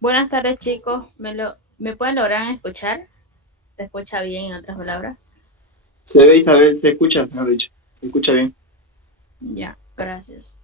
Buenas tardes, chicos. ¿Me pueden lograr escuchar? ¿Se escucha bien, en otras palabras? Se ve, Isabel, se escucha, mejor dicho, se escucha bien. Ya, gracias.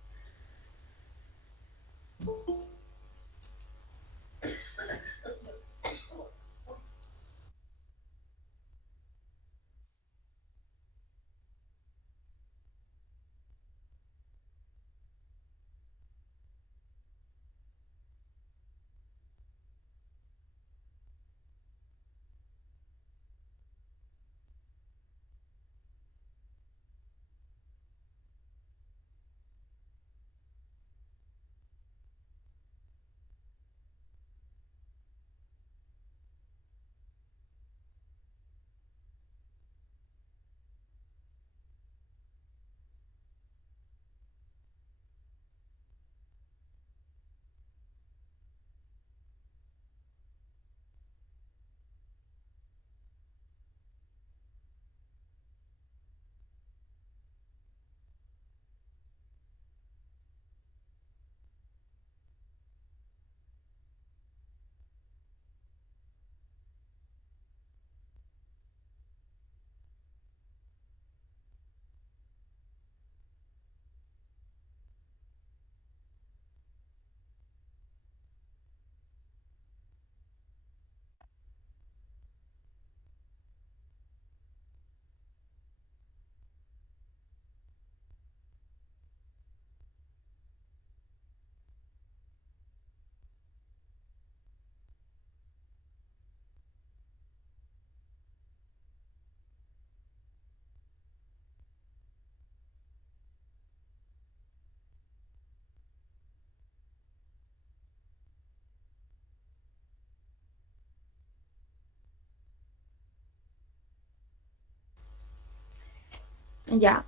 Ya.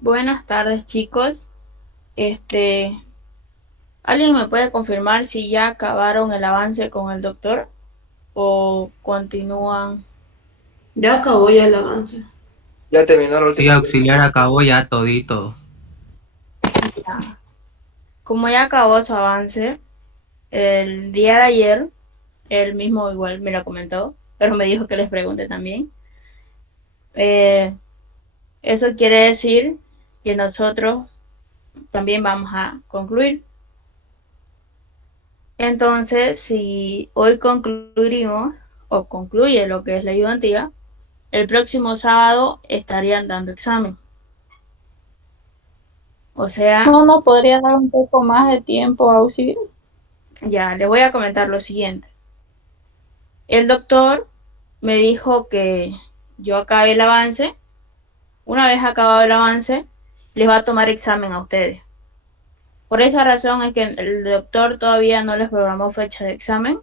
Buenas tardes, chicos. Este, ¿Alguien me puede confirmar si ya acabaron el avance con el doctor o continúan? Ya acabó ya el avance. Ya terminó la Sí, última clase. auxiliar acabó ya todito. Ya. Como ya acabó su avance, el día de ayer, él mismo igual me lo comentó, pero me dijo que les pregunte también. Eh, Eso quiere decir que nosotros también vamos a concluir. Entonces, si hoy concluimos o concluye lo que es la ayudantía, el próximo sábado estarían dando examen. O sea, No podría dar un poco más de tiempo, auxilio. ya les voy a comentar lo siguiente. El doctor me dijo que yo acabe el avance. Una vez acabado el avance, les va a tomar examen a ustedes. Por esa razón es que el doctor todavía no les programó fecha de examen,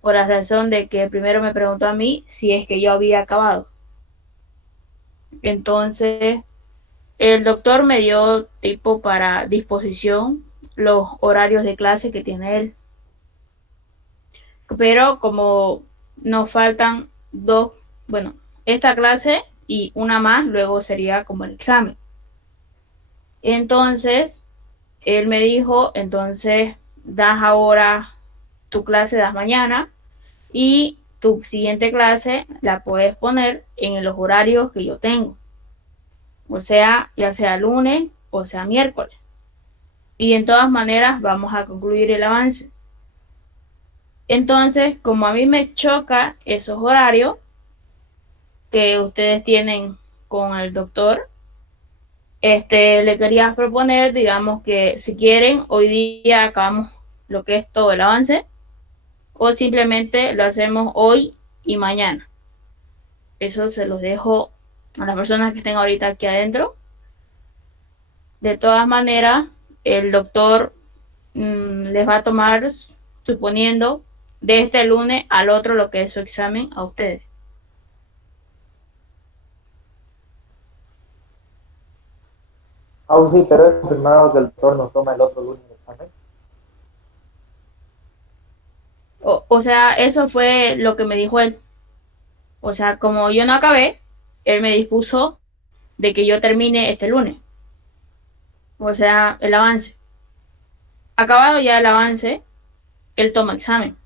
por la razón de que primero me preguntó a mí si es que yo había acabado. Entonces, el doctor me dio tipo para disposición los horarios de clase que tiene él. Pero como nos faltan dos, bueno, esta clase y una más, luego sería como el examen. Entonces, él me dijo, entonces das ahora tu clase, das mañana y tu siguiente clase la puedes poner en los horarios que yo tengo. O sea, ya sea lunes o sea miércoles. Y en todas maneras vamos a concluir el avance. Entonces, como a mí me choca esos horarios que ustedes tienen con el doctor, le quería proponer, digamos que si quieren, hoy día acabamos lo que es todo el avance o simplemente lo hacemos hoy y mañana. Eso se los dejo a las personas que estén ahorita aquí adentro. De todas maneras, el doctor les va a tomar, suponiendo, de este lunes al otro lo que es su examen a ustedes. Aún sí, pero es confirmado que el doctor nos toma el otro lunes el examen. O sea, eso fue lo que me dijo él. O sea, como yo no acabé, él me dispuso de que yo termine este lunes. O sea, el avance. Acabado ya el avance, él toma examen,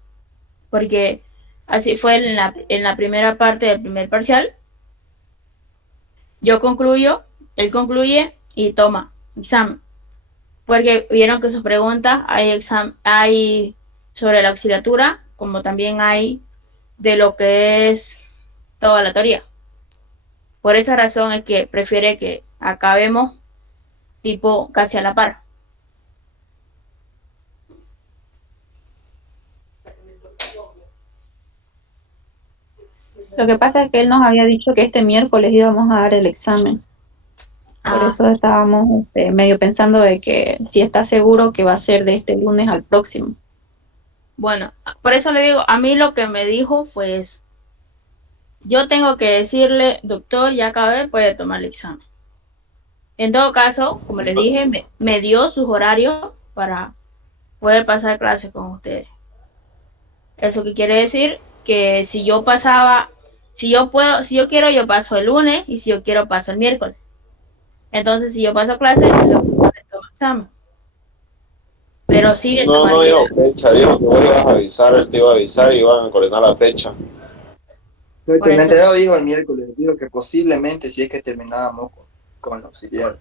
porque así fue en la primera parte del primer parcial. Yo concluyo, él concluye y toma examen, porque vieron que sus preguntas hay sobre la auxiliatura, como también hay de lo que es toda la teoría. Por esa razón es que prefiere que acabemos tipo casi a la par. Lo que pasa es que él nos había dicho que este miércoles íbamos a dar el examen. Por eso estábamos medio pensando de que si está seguro que va a ser de este lunes al próximo. Bueno, por eso le digo, a mí lo que me dijo fue eso. Yo tengo que decirle, doctor, ya acabé, puede tomar el examen. En todo caso, como les dije, me dio sus horarios para poder pasar clases con ustedes. Eso que quiere decir que si yo pasaba, si yo quiero, yo paso el lunes, y si yo quiero, paso el miércoles. Entonces, si yo paso clases, yo tomo examen. Pero sí de No, tomar no dijo vida. fecha, dijo que vos ibas a avisar, él te iba a avisar y iban a coordinar la fecha. Lo Por que me eso. enterado dijo el miércoles, dijo que posiblemente si es que terminábamos con el auxiliar.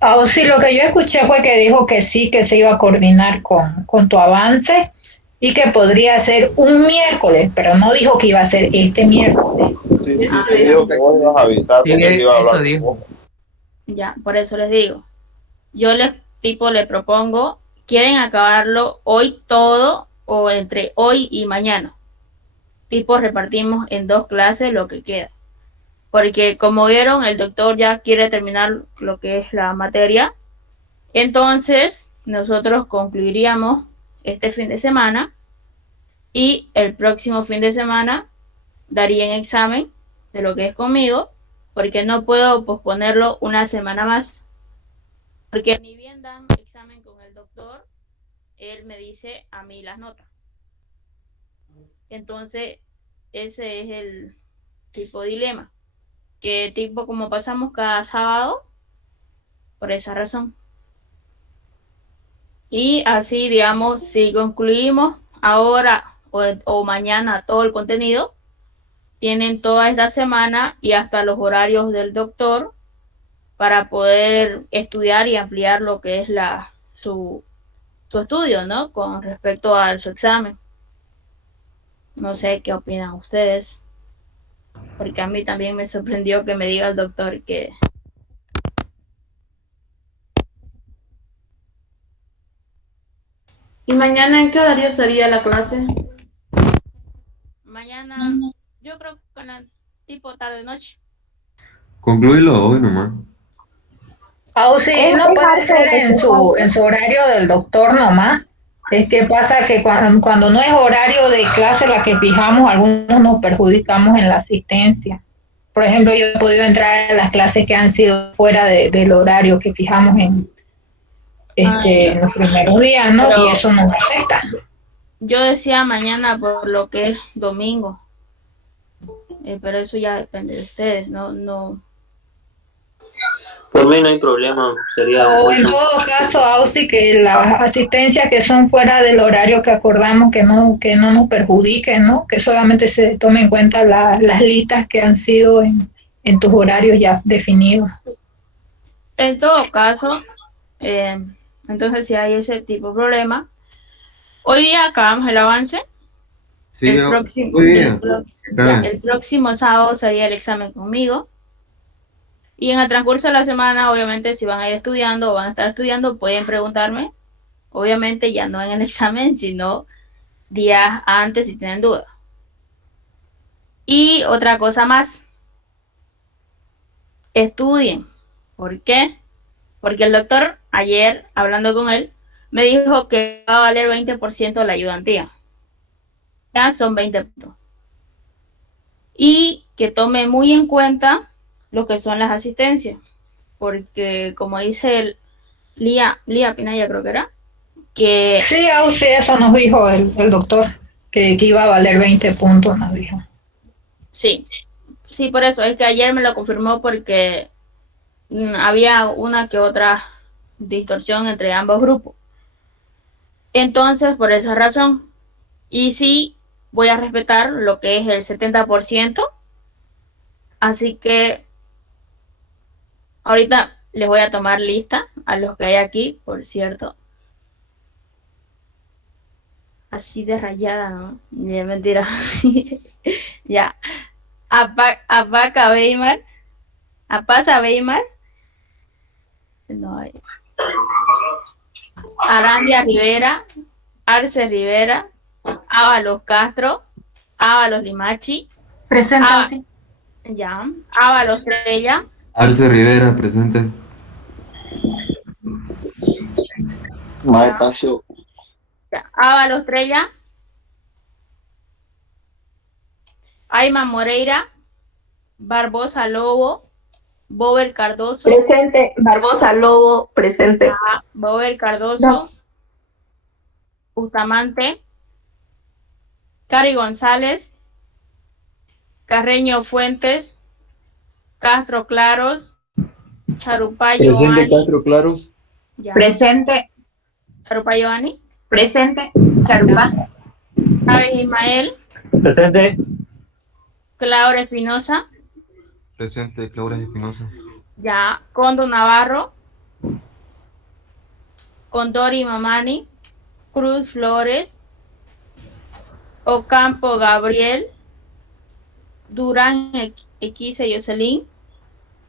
Ah, sí, lo que yo escuché fue que dijo que sí, que se iba a coordinar con tu avance y que podría ser un miércoles, pero no dijo que iba a ser este miércoles. Sí, dijo que vos ibas a avisar porque él te iba a hablar con vos. Ya, por eso les digo. Yo les propongo, ¿quieren acabarlo hoy todo o entre hoy y mañana? Tipo repartimos en 2 clases lo que queda. Porque como vieron, el doctor ya quiere terminar lo que es la materia. Entonces, nosotros concluiríamos este fin de semana y el próximo fin de semana darían examen de lo que es conmigo, porque no puedo posponerlo una semana más. Porque ni bien dan examen con el doctor, él me dice a mí las notas. Entonces, ese es el tipo dilema. Que tipo como pasamos cada sábado, por esa razón. Y así, digamos, si concluimos ahora o mañana todo el contenido, tienen toda esta semana y hasta los horarios del doctor para poder estudiar y ampliar lo que es su estudio, ¿no? Con respecto a su examen. No sé qué opinan ustedes, porque a mí también me sorprendió que me diga el doctor que ¿Y mañana en qué horario sería la clase? mañana, yo creo que con el tipo tarde-noche. Concluirlo hoy nomás. Ah, sí, no Es puede harto ser lo que en su horario del doctor nomás. Es que pasa que cuando no es horario de clase la que fijamos, algunos nos perjudicamos en la asistencia. Por ejemplo, yo he podido entrar a las clases que han sido fuera del horario que fijamos en los primeros días, ¿no? Pero Y eso nos afecta. yo decía mañana por lo que es domingo, pero eso ya depende de ustedes, no. Por mí no hay problema, sería O en mucho. todo caso, Ausi, que las asistencias que son fuera del horario que acordamos que no nos perjudiquen, ¿no? Que solamente se tome en cuenta las listas que han sido en tus horarios ya definidos. En todo caso, entonces si hay ese tipo de problema, hoy día acabamos el avance. Sí, El próximo sábado sería el examen conmigo. Y en el transcurso de la semana, obviamente, si van a ir estudiando o van a estar estudiando, pueden preguntarme. Obviamente, ya no en el examen, sino días antes si tienen dudas. Y otra cosa más, estudien. ¿Por qué? Porque el doctor, ayer, hablando con él, me dijo que va a valer 20% la ayudantía. Ya son 20 puntos. Y que tome muy en cuenta lo que son las asistencias. Porque, como dice Lía Pinaya, creo que era, que Sí, Ausi, eso nos dijo el doctor, que iba a valer 20 puntos, nos dijo. sí, por eso, es que ayer me lo confirmó porque había una que otra distorsión entre ambos grupos. Entonces, por esa razón. Y sí, voy a respetar lo que es el 70%. Así que ahorita les voy a tomar lista a los que hay aquí, por cierto. Así de rayada, ¿no? Ya, mentira. Ya. Apaca Weimar. Apasa Weimar. No hay. Arandia Rivera. Arce Rivera. Ábalos Castro. Ábalos Limachi. Presente, Ah, sí. Ya. Ábalos Trella. Arce Rivera, presente. Más Ya. espacio. Ya. Ábalos Trella. Ayman Moreira. Barbosa Lobo. Bober Cardoso. Presente. Barbosa Lobo, presente. Bober Cardoso. Bustamante. Cari González. Carreño Fuentes. Castro Claros. Charupayo Presente, Ani. Castro Claros. Ya. Presente. Charupayo Ani. Presente. Charupa. Chávez Ismael. Presente. Claudia Espinosa. Presente, Claudia Espinosa. Ya. Condo Navarro. Condori Mamani. Cruz Flores. Ocampo Gabriel. Durán Equise Jocelyn.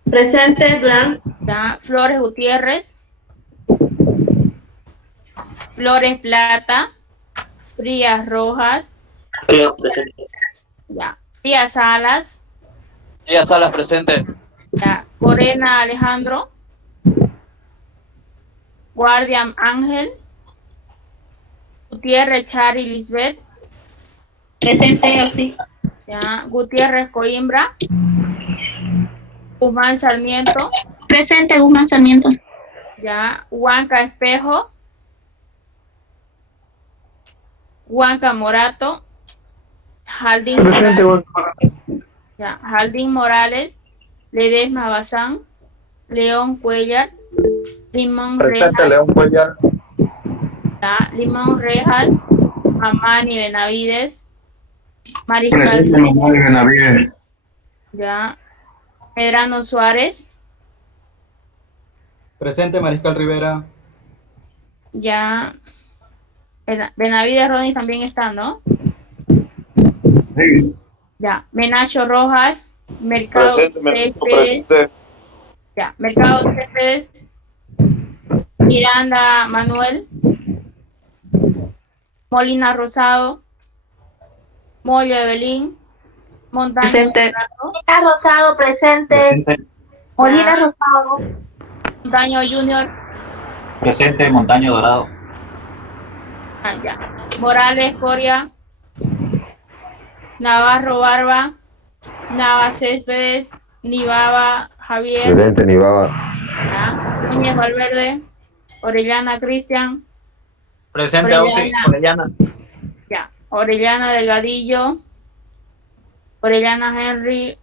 Presente, Durán. Ya. Flores Gutiérrez. Flores Plata. Frías Rojas. Presente. Ya. Frías Salas. Elías Salas, presente. Ya. Corena Alejandro. Guardia Ángel. Gutiérrez Chari Lisbeth. Presente, sí. Ya. Gutiérrez Coimbra. Guzmán Sarmiento. Presente, Guzmán Sarmiento. Ya. Huanca Espejo. Huanca Morato. Jaldín Presente, Morales. Ya. Jaldín Morales. Ledesma Bazán. León Cuellar. Limón Presente, Rejas. León Cuellar. Ya. Limón Rejas. Mamani Benavides. Mariscal. Presente, Mamani Benavides. Ya. Medrano Suárez. Presente, Mariscal Rivera. Ya. Benavides Ronnie también está, ¿no? Sí. Ya. Menacho Rojas. Mercado Presente, Céspedes. presente. Ya. Mercado Céspedes. Miranda Manuel. Molina Rosado. Mollo Evelyn. Montaño Presente. Dorado. Rosado, presente. Presente. Molina Rosado. Montaño Junior. Presente, Montaño Dorado. Ya. Morales Coria. Navarro Barba. Nava Céspedes. Nivaba Javier. Presente, Nivaba. Ya. Núñez Valverde. Orellana Cristian. Presente, Orellana. Orellana. Ya. Orellana Delgadillo. Orellana Henry.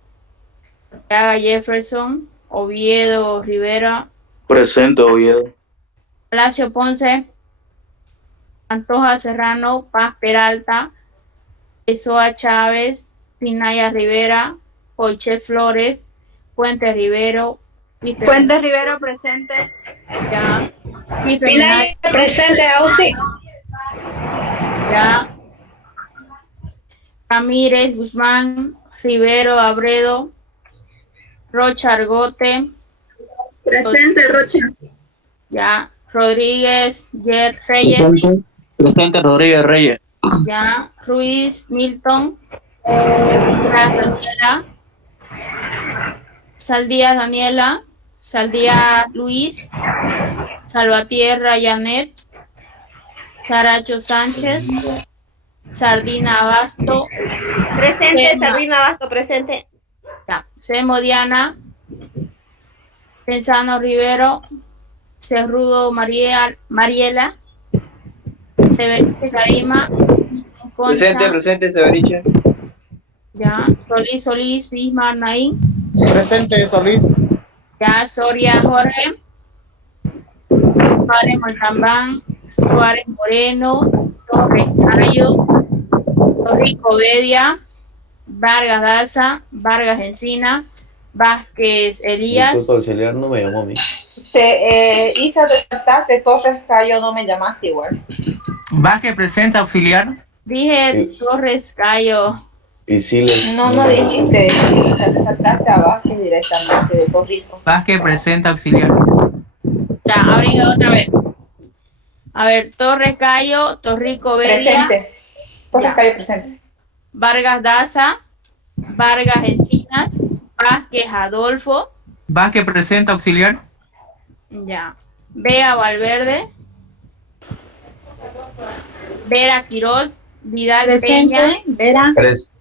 Ortega Jefferson. Oviedo Rivera. Presente, Oviedo. Palacio Ponce. Antoja Serrano. Paz Peralta. Esoa Chávez. Pinaya Rivera. Poche Flores. Puente Rivero. Puente Rivero, presente. Ya. Pinay, presente, Ausi. Ya. Ramírez, Guzmán, Rivero, Abredo, Rocha Argote. Presente, Rocha. Ya. Rodríguez, Reyes. Presente, Rodríguez Reyes. Ya. Ruiz, Milton. Daniela. Saldías, Daniela. Saldías, Luis. Salvatierra, Janet. Saracho Sánchez. Sardina Abasto. Presente, Sema. Sardina Abasto, presente. Ya. Semo Diana. Pensano Rivero. Cerrudo Mariela. Severiche Karima. Concha. Presente, Severiche. Ya. Solís, Bismar Naín. Presente, Solís. Ya. Soria Jorge. Pare Moltambán. Suárez Moreno, Torres Cayo, Torrico Bedia, Vargas Daza, Vargas Encina, Vázquez Elías. Disculpa, auxiliar no me llamó a mí. Isa, te saltaste, Torres Cayo, no me llamaste igual. Vázquez presente, auxiliar. Dije Torres Cayo. Y Siles. No dijiste, Isa, te saltaste a Vázquez directamente de Torrico. Vázquez presente, auxiliar. Ya, abrí otra vez. A ver, Torres Cayo, Torrico Bedia. Presente. Torres Ya. Cayo presente. Vargas Daza, Vargas Encinas, Vázquez Adolfo. Vázquez presente, auxiliar. Ya. Bea Valverde. Vera Quiroz, Vidal Presente. Peña.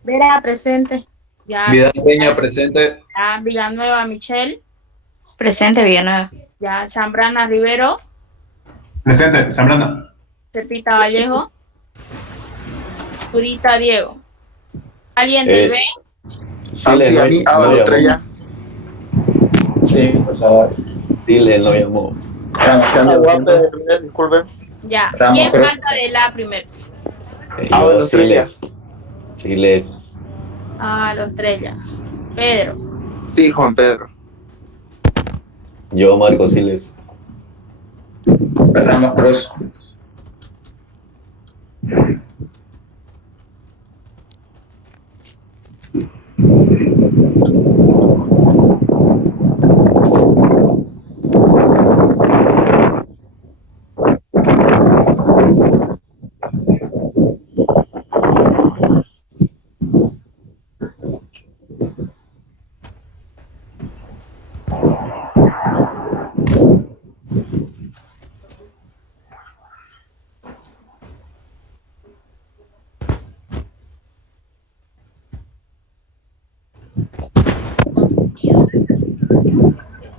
Vera, presente. Ya. Vidal Peña presente. Ya. Villanueva Michelle. Presente, Villanueva. Ya. Zambrana Rivero. Presente, Zambrana. Pepita Vallejo. Zurita Diego. ¿Alguien del B? Siles no, no llamó. Sí, por favor. Siles no llamó. Disculpe. Ya. Ramos, ¿Quién pero- falta de la primero? Yo, Siles. Siles. Ah, los tres ya. Pedro. Sí, Juan Pedro. Yo, Marco Siles. Ramos Cruz.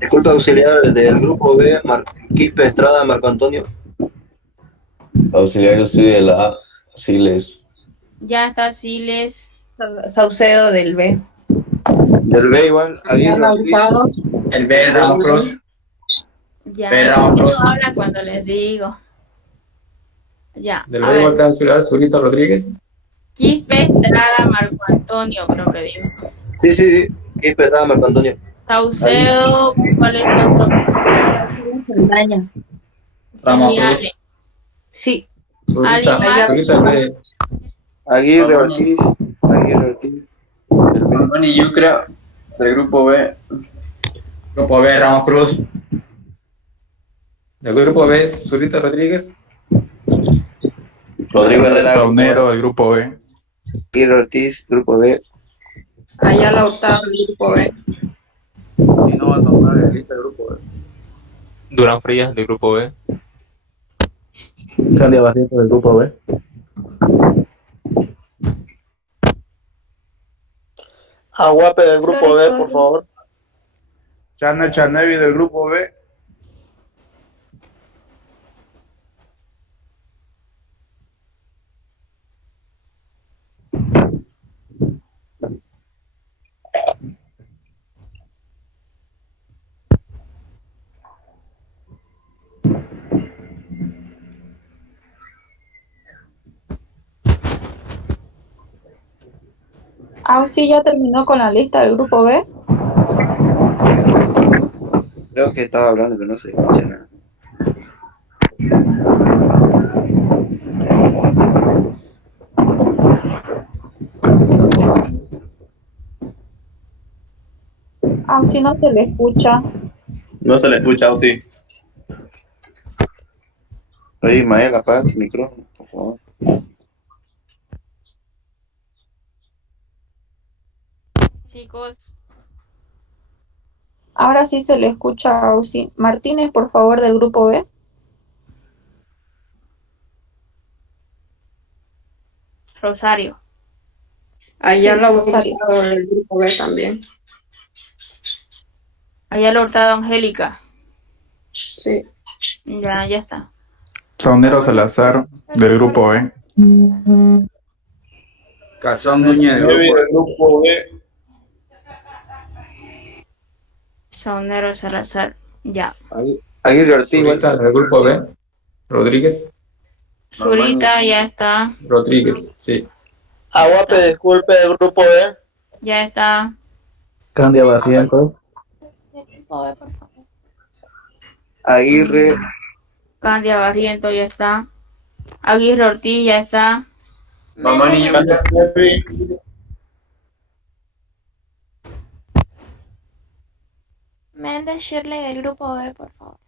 Disculpa, auxiliar del grupo B, Quispe Estrada, Marco Antonio. Auxiliar, yo soy de la A. Siles. Ya está Siles. Saucedo del B. Del B igual, Aguirre. El B, Ramos Cruz. Ya. Pedro Ramos No Cruz. habla cuando les digo. Ya. Del A B, ver. igual auxiliar Zurita Rodríguez. Quispe Estrada, Marco Antonio, creo que digo. Sí. Quispe Estrada, Marco Antonio. Saucedo, ¿cuál es el otro? Saldaña. Ramos Eliane. Cruz. Sí. Zurita, ¿Alguien más? Zurita el B. Aguirre Ortiz. Del B. Antoni Yucra, del grupo B. Grupo B, Ramos Cruz. Del grupo B, Zurita Rodríguez. Rodrigo Herrera. Saunero, del grupo B. Aguirre Ortiz, grupo B. Ayala Hurtado, el grupo B. Si no va a tomar el lista del grupo B. Durán Frías, del grupo B. Candia Barrientos del grupo B. Aguape del grupo B, por favor. Chana Chanevi del grupo B. Auxi ya terminó con la lista del grupo B. Creo que estaba hablando, pero no se escucha nada. Auxi no se le escucha. No se le escucha, ¿o sí? Oye, Ismael, apaga tu micrófono, por favor. Chicos, Ahora sí se le escucha a Auxi. Martínez, por favor, del grupo B. Rosario. Ayala Sí, Rosario. Hurtado, el grupo B también. Ayala Hurtado Angélica. Sí. Ya está. Saunero Salazar, del grupo B. Cazón Núñez del grupo B. Saunero Salazar. Ya. Aguirre Ortiz, igual. Zurita del grupo B. Rodríguez. Zurita ya está. Rodríguez, sí. Aguape, disculpe, del grupo B. Ya está. Candia Barrientos. Aguirre. Candia Barriento ya está. Aguirre Ortiz ya está. Mamani Méndez Shirley del grupo B, por favor.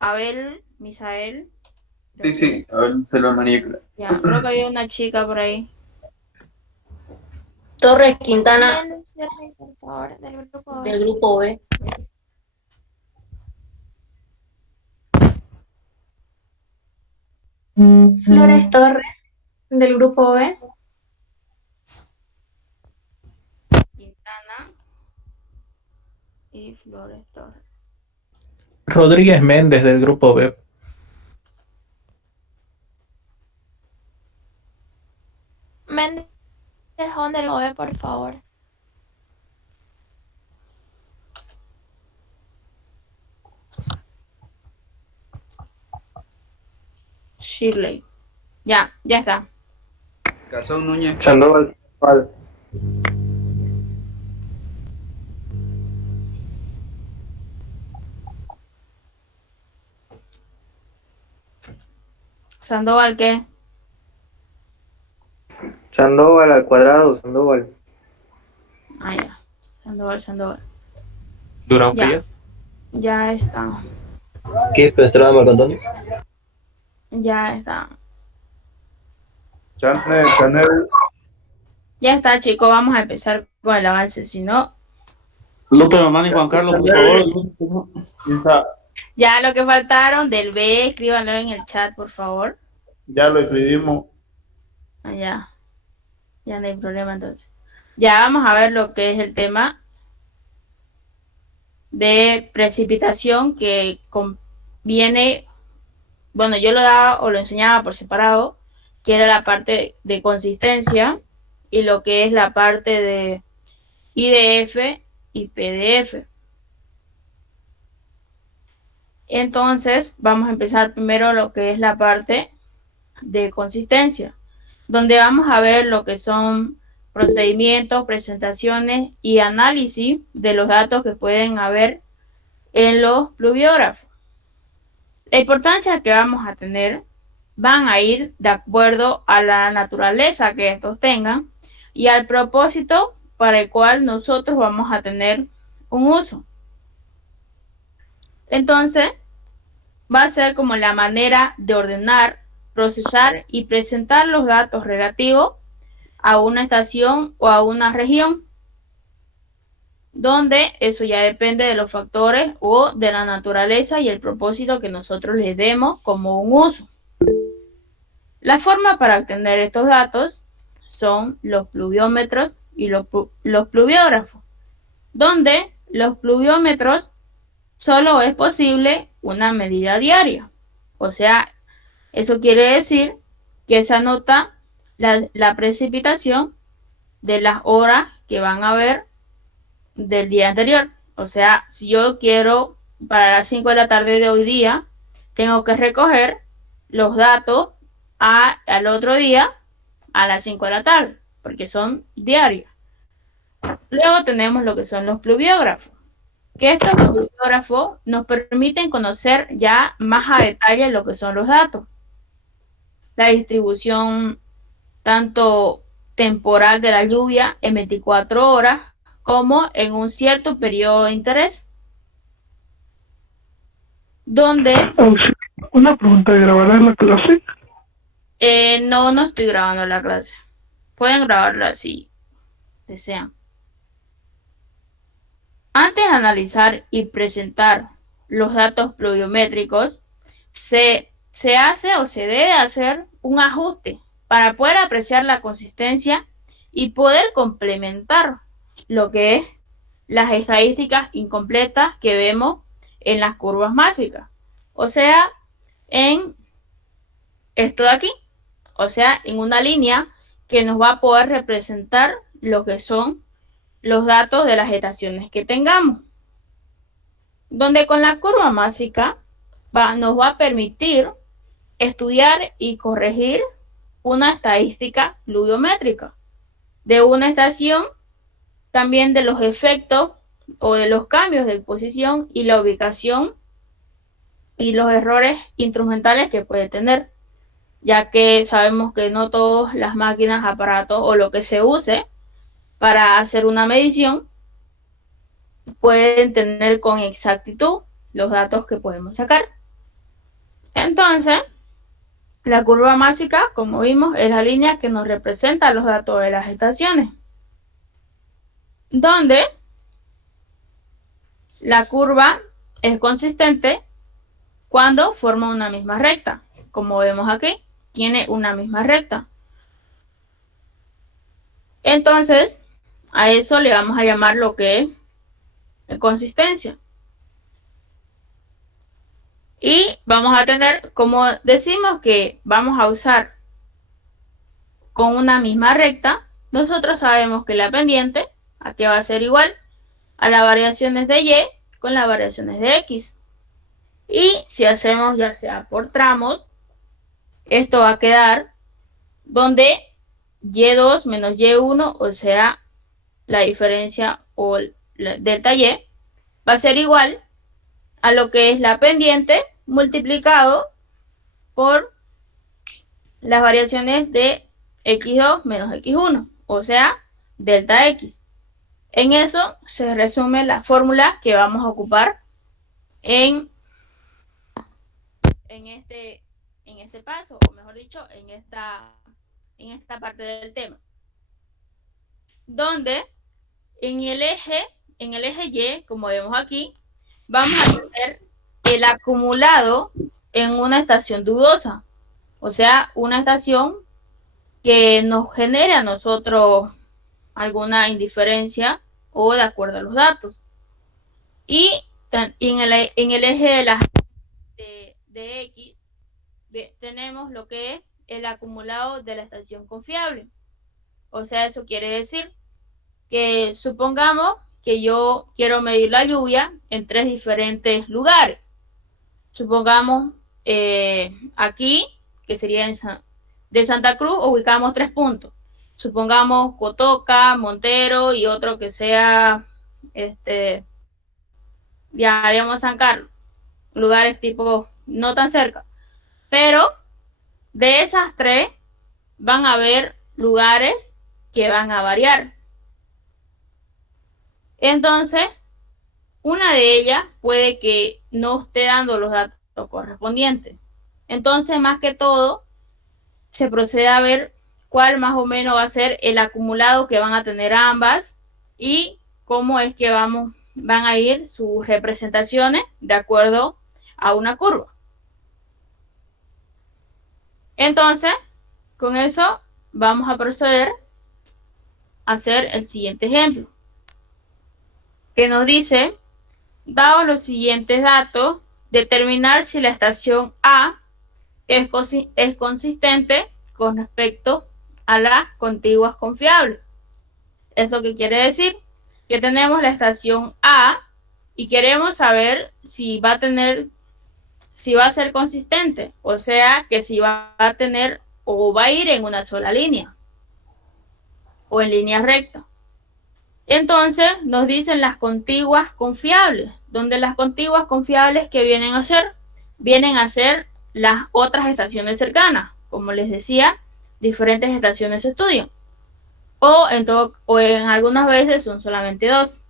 Abel, Misael. Sí, a ver, se lo maníaco. Ya, creo que había una chica por ahí. Torres Quintana Méndez Shirley, por favor, del grupo B. del grupo B. Flores Torres del grupo B. Quintana y Flores Torres. Rodríguez Méndez del grupo B. Méndez Jón del grupo B, por favor. Shirley. Ya está. Casón Núñez. Sandoval. Sandoval, ¿qué? Sandoval al cuadrado, Sandoval. Ah, ya. Sandoval. Durán Ya. Frías. Ya está. ¿Qué? ¿Estrada Marco Antonio? Ya está. Chanel. Ya está, chicos. Vamos a empezar con el avance. Si no, López Mamani Juan Carlos, por favor. ya lo que faltaron del B, escríbanlo en el chat, por favor. Ya lo escribimos. Ah, ya no hay problema entonces. Ya vamos a ver lo que es el tema de precipitación que viene, bueno, yo lo daba o lo enseñaba por separado, que era la parte de consistencia y lo que es la parte de IDF y PDF. Entonces, vamos a empezar primero lo que es la parte de consistencia, donde vamos a ver lo que son procedimientos, presentaciones y análisis de los datos que pueden haber en los pluviógrafos. La importancia que vamos a tener van a ir de acuerdo a la naturaleza que estos tengan y al propósito para el cual nosotros vamos a tener un uso. Entonces, va a ser como la manera de ordenar, procesar y presentar los datos relativos a una estación o a una región, donde eso ya depende de los factores o de la naturaleza y el propósito que nosotros les demos como un uso. La forma para obtener estos datos son los pluviómetros y los pluviógrafos, donde los pluviómetros solo es posible una medida diaria. O sea, eso quiere decir que se anota la precipitación de las horas que van a haber del día anterior. O sea, si yo quiero para las 5 de la tarde de hoy día, tengo que recoger los datos al otro día a las 5 de la tarde, porque son diarios. Luego tenemos lo que son los pluviógrafos, que estos pluviógrafos nos permiten conocer ya más a detalle lo que son los datos, la distribución tanto temporal de la lluvia en 24 horas como en un cierto periodo de interés, donde... Una pregunta, ¿grabarás la clase? No estoy grabando la clase. Pueden grabarla si desean. Antes de analizar y presentar los datos pluviométricos, se hace o se debe hacer un ajuste para poder apreciar la consistencia y poder complementar lo que es las estadísticas incompletas que vemos en las curvas máxicas. O sea, en esto de aquí. O sea, en una línea que nos va a poder representar lo que son los datos de las estaciones que tengamos. donde con la curva másica nos va a permitir estudiar y corregir una estadística pluviométrica de una estación, también de los efectos o de los cambios de posición y la ubicación y los errores instrumentales que puede tener, ya que sabemos que no todas las máquinas, aparatos o lo que se use para hacer una medición pueden tener con exactitud los datos que podemos sacar. Entonces, la curva másica, como vimos, es la línea que nos representa los datos de las estaciones, donde la curva es consistente cuando forma una misma recta. Como vemos aquí, tiene una misma recta. Entonces, a eso le vamos a llamar lo que es consistencia. Y vamos a tener, como decimos que vamos a usar con una misma recta, nosotros sabemos que la pendiente aquí va a ser igual a las variaciones de y con las variaciones de x. Y si hacemos ya sea por tramos, esto va a quedar donde y2 menos y1, o sea, la diferencia o delta y, va a ser igual a lo que es la pendiente multiplicado por las variaciones de x2 menos x1, o sea, delta x. En eso se resume la fórmula que vamos a ocupar en este paso, o mejor dicho, en esta parte del tema, donde en el eje Y, como vemos aquí, vamos a tener el acumulado en una estación dudosa, o sea, una estación que nos genere a nosotros alguna indiferencia o de acuerdo a los datos. Y en el eje de X tenemos lo que es el acumulado de la estación confiable. O sea, eso quiere decir que supongamos que yo quiero medir la lluvia en 3 diferentes lugares. Supongamos aquí, que sería de Santa Cruz, ubicamos 3 puntos. Supongamos Cotoca, Montero y otro que sea, digamos San Carlos. Lugares tipo no tan cerca. Pero de esas 3 van a haber lugares que van a variar. Entonces, una de ellas puede que no esté dando los datos correspondientes. Entonces, más que todo, se procede a ver cuál más o menos va a ser el acumulado que van a tener ambas y cómo es que van a ir sus representaciones de acuerdo a una curva. Entonces, con eso vamos a proceder a hacer el siguiente ejemplo, que nos dice, dados los siguientes datos, determinar si la estación A es consistente con respecto a las contiguas confiables. ¿Esto qué quiere decir? Que tenemos la estación A y queremos saber si va a ser consistente, o sea, que si va a tener o va a ir en una sola línea o en línea recta. Entonces nos dicen las contiguas confiables, donde las contiguas confiables que vienen a ser las otras estaciones cercanas. Como les decía, diferentes estaciones se estudian. O en algunas veces son solamente 2.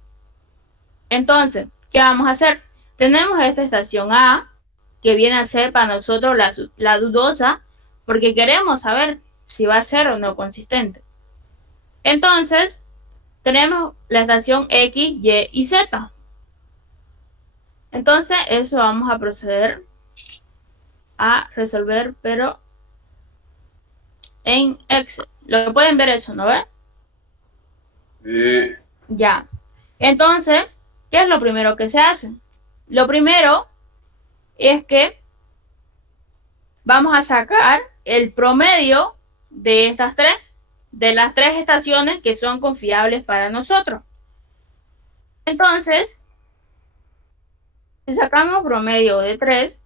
Entonces, ¿qué vamos a hacer? Tenemos esta estación A, que viene a ser para nosotros la dudosa, porque queremos saber si va a ser o no consistente. Entonces, tenemos la estación X, Y y Z. Entonces, eso vamos a proceder a resolver, pero en Excel. Lo pueden ver eso, ¿no ven? Ya. Entonces, ¿qué es lo primero que se hace? Lo primero es que vamos a sacar el promedio de las tres estaciones que son confiables para nosotros. Entonces, Si sacamos promedio de 3,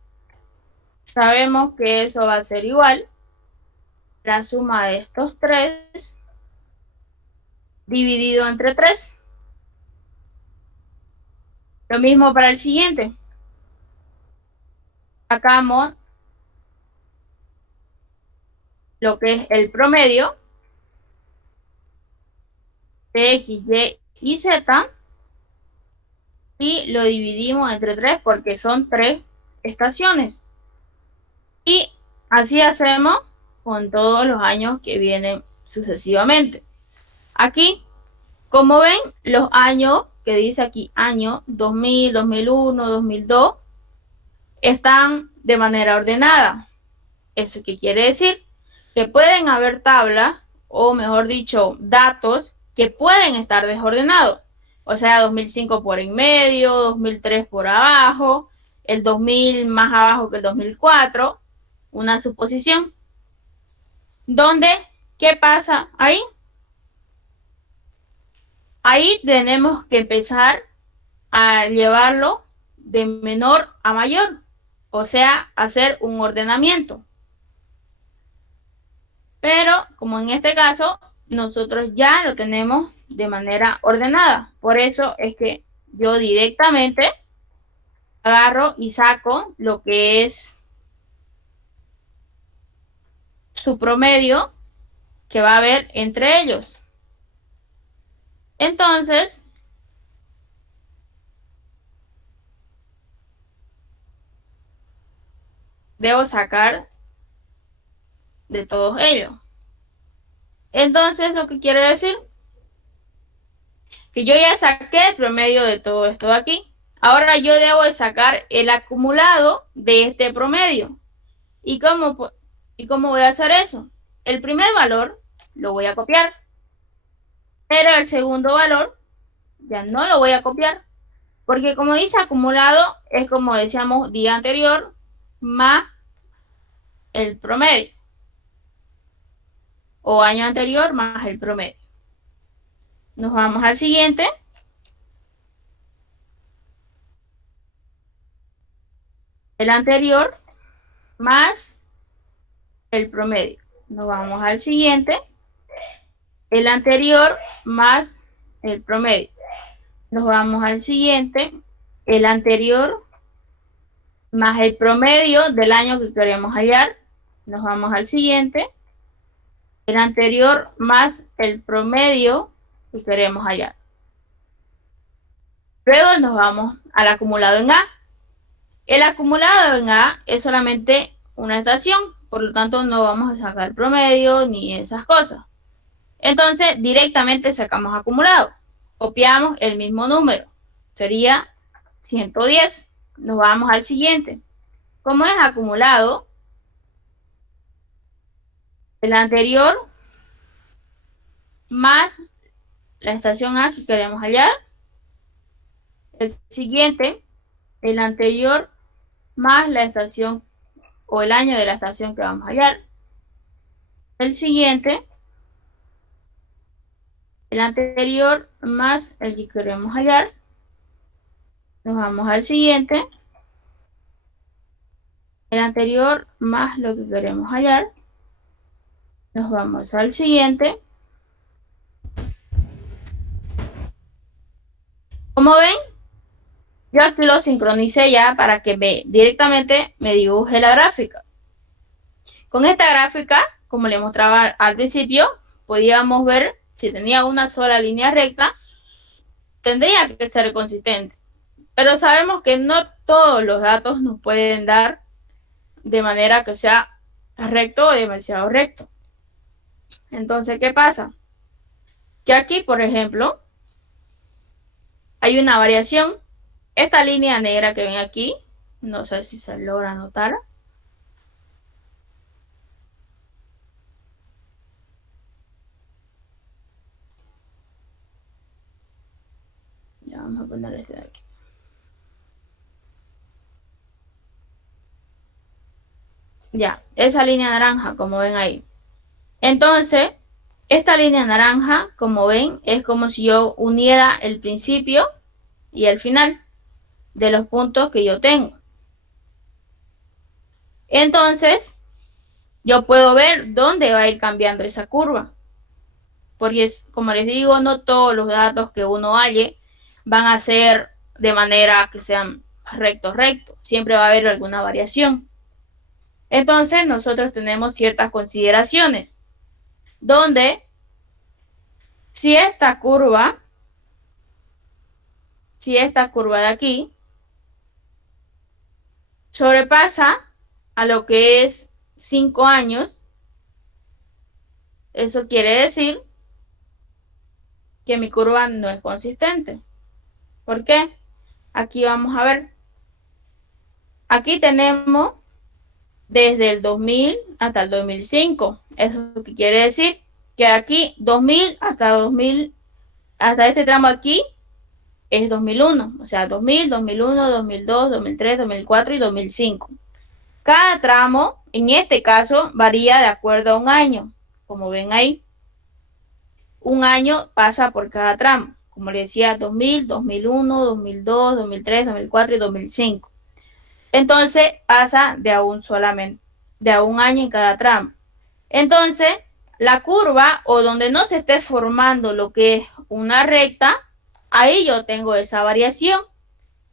sabemos que eso va a ser igual a la suma de estos 3 dividido entre 3. Lo mismo para el siguiente. Sacamos lo que es el promedio de X, Y y Z y lo dividimos entre 3 porque son 3 estaciones. Y así hacemos con todos los años que vienen sucesivamente. Aquí, como ven, los años que dice aquí, año 2000, 2001, 2002, están de manera ordenada. ¿Eso qué quiere decir? Que pueden haber tablas, o mejor dicho, datos que pueden estar desordenados. O sea, 2005 por en medio, 2003 por abajo, el 2000 más abajo que el 2004, una suposición. ¿Dónde? ¿Qué pasa ahí? Ahí tenemos que empezar a llevarlo de menor a mayor, o sea, hacer un ordenamiento. Pero, como en este caso, nosotros ya lo tenemos de manera ordenada. Por eso es que yo directamente agarro y saco lo que es su promedio que va a haber entre ellos. Entonces, debo sacar de todos ellos. Entonces, lo que quiere decir que yo ya saqué el promedio de todo esto de aquí. Ahora yo debo de sacar el acumulado de este promedio. ¿Y cómo voy a hacer eso? El primer valor lo voy a copiar, pero el segundo valor ya no lo voy a copiar, porque como dice acumulado, es como decíamos día anterior más el promedio, o año anterior más el promedio. Nos vamos al siguiente. El anterior más el promedio. Nos vamos al siguiente. El anterior más el promedio. Nos vamos al siguiente. El anterior más el promedio del año que queremos hallar. Nos vamos al siguiente. El anterior más el promedio que queremos hallar. Luego nos vamos al acumulado en A. El acumulado en A es solamente una estación, por lo tanto no vamos a sacar promedio ni esas cosas. Entonces directamente sacamos acumulado. Copiamos el mismo número. Sería 110. Nos vamos al siguiente. Como es acumulado, el anterior más la estación A que queremos hallar. El siguiente, el anterior más la estación o el año de la estación que vamos a hallar. El siguiente, el anterior más el que queremos hallar. Nos vamos al siguiente. El anterior más lo que queremos hallar. Nos vamos al siguiente. Como ven, yo aquí lo sincronicé ya para que directamente me dibuje la gráfica. Con esta gráfica, como le mostraba al principio, podíamos ver si tenía una sola línea recta, tendría que ser consistente. Pero sabemos que no todos los datos nos pueden dar de manera que sea recto o demasiado recto. Entonces, ¿qué pasa? Que aquí, por ejemplo, hay una variación. Esta línea negra que ven aquí, no sé si se logra notar. Ya vamos a poner este de aquí. Ya, esa línea naranja, como ven ahí. Entonces, esta línea naranja, como ven, es como si yo uniera el principio y el final. de los puntos que yo tengo. Entonces, yo puedo ver dónde va a ir cambiando esa curva. Porque, como les digo, no todos los datos que uno halle van a ser de manera que sean rectos. Siempre va a haber alguna variación. Entonces, nosotros tenemos ciertas consideraciones. Donde, si esta curva de aquí sobrepasa a lo que es 5 años, eso quiere decir que mi curva no es consistente. ¿Por qué? Aquí vamos a ver. Aquí tenemos desde el 2000 hasta el 2005. Eso quiere decir que aquí 2000 hasta este tramo aquí es 2001. O sea, 2000, 2001, 2002, 2003, 2004 y 2005. Cada tramo, en este caso, varía de acuerdo a un año. Como ven ahí, un año pasa por cada tramo. Como les decía, 2000, 2001, 2002, 2003, 2004 y 2005. Entonces, pasa de a un año en cada tramo. Entonces, la curva o donde no se esté formando lo que es una recta, ahí yo tengo esa variación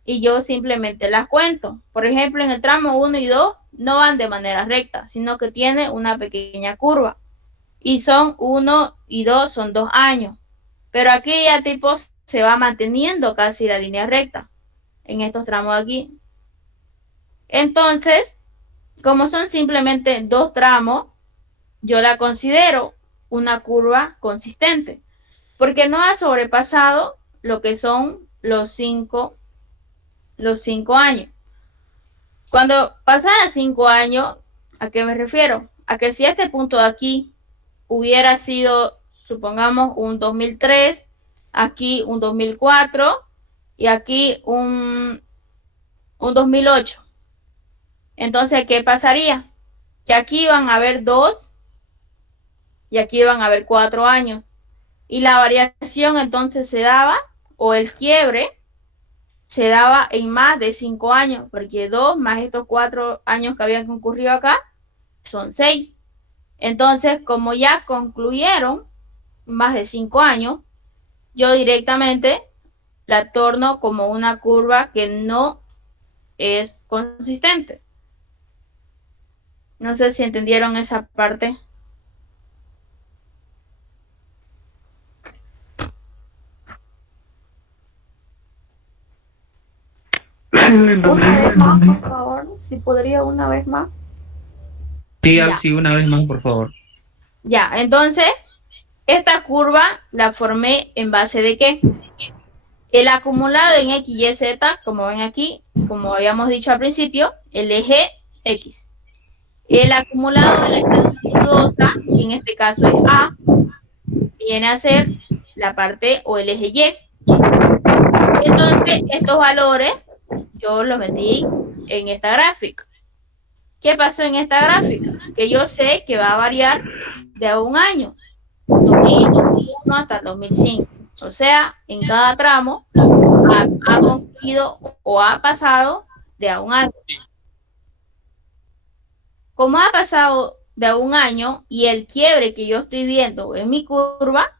y yo simplemente las cuento. Por ejemplo, en el tramo 1 y 2 no van de manera recta, sino que tiene una pequeña curva. Y son 1 y 2, son 2 años. Pero aquí ya tipo se va manteniendo casi la línea recta en estos tramos de aquí. Entonces, como son simplemente 2 tramos, yo la considero una curva consistente, porque no ha sobrepasado lo que son los 5 años. Cuando pasara 5 años, ¿a qué me refiero? A que si este punto de aquí hubiera sido, supongamos, un 2003, aquí un 2004 y aquí un 2008. Entonces, ¿qué pasaría? Que aquí van a haber 2 y aquí van a haber 4 años. Y la variación entonces se daba, o el quiebre, se daba en más de 5 años, porque 2 más estos 4 años que habían concurrido acá, son 6. Entonces, como ya concluyeron más de 5 años, yo directamente la torno como una curva que no es consistente. No sé si entendieron esa parte. Una vez más, por favor, si podría una vez más. Sí, Ya. sí, una vez más, por favor. Ya, entonces, esta curva la formé en base de ¿qué? El acumulado en X, Y, Z, como ven aquí, como habíamos dicho al principio, el eje X. El acumulado de la estación sinuosa, que en este caso es A, viene a ser la parte o el eje Y. Entonces, estos valores yo los metí en esta gráfica. ¿Qué pasó en esta gráfica? Que yo sé que va a variar de a un año, 2000, 2001 hasta el 2005. O sea, en cada tramo ha concluido o ha pasado de a un año. Como ha pasado de a un año y el quiebre que yo estoy viendo en mi curva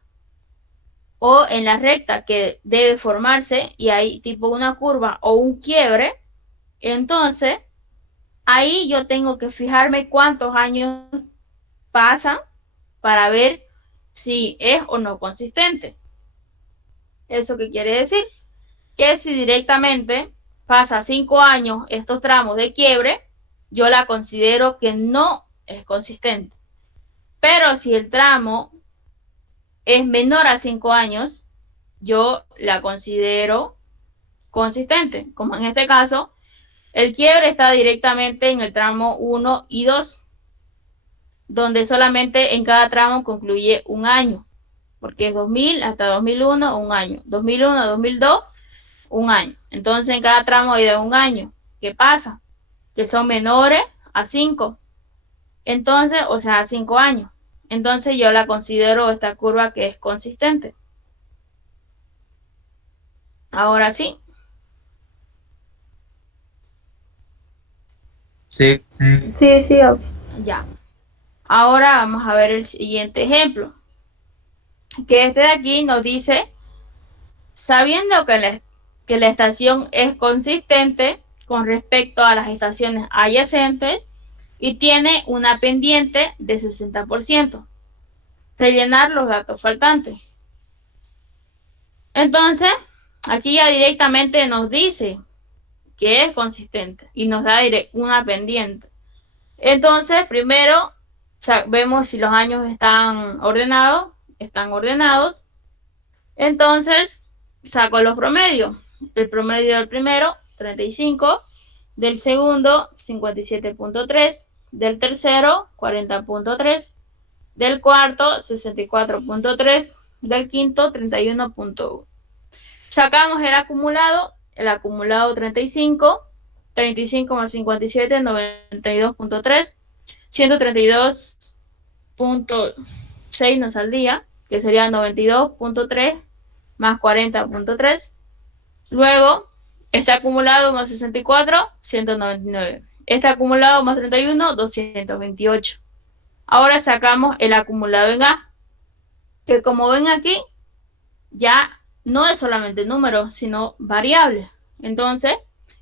o en la recta que debe formarse y hay tipo una curva o un quiebre, entonces ahí yo tengo que fijarme cuántos años pasan para ver si es o no consistente. ¿Eso qué quiere decir? Que si directamente pasa 5 años estos tramos de quiebre, yo la considero que no es consistente. Pero si el tramo es menor a 5 años, yo la considero consistente. Como en este caso, el quiebre está directamente en el tramo 1 y 2, donde solamente en cada tramo concluye un año, porque es 2000 hasta 2001, un año. 2001 a 2002, un año. Entonces en cada tramo hay de un año. ¿Qué pasa? Que son menores a 5. Entonces, o sea, a 5 años. Entonces yo la considero esta curva que es consistente. Ahora sí. Sí. Sí, sí, Ya. Ahora vamos a ver el siguiente ejemplo. Que este de aquí nos dice, sabiendo que la estación es consistente con respecto a las estaciones adyacentes y tiene una pendiente de 60%. Rellenar los datos faltantes. Entonces, aquí ya directamente nos dice que es consistente y nos da una pendiente. Entonces, primero vemos si los años están ordenados. Entonces, saco los promedios. El promedio del primero, 35, del segundo, 57.3, del tercero, 40.3, del cuarto, 64.3, del quinto, 31.1. Sacamos el acumulado 35 más 57, 92.3, 132.6 nos saldría, que sería 92.3 más 40.3. Luego, este acumulado más 64, 199. Este acumulado más 31, 228. Ahora sacamos el acumulado en A, que como ven aquí, ya no es solamente número, sino variable. Entonces,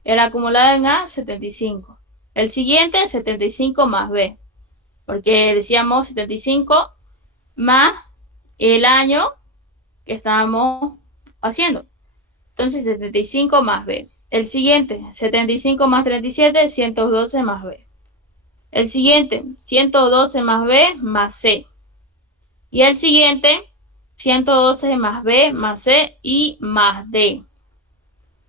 el acumulado en A, 75. El siguiente, 75 más B, porque decíamos 75 más el año que estábamos haciendo. Entonces, 75 más B. El siguiente, 75 más 37, 112 más B. El siguiente, 112 más B más C. Y el siguiente, 112 más B más C y más D.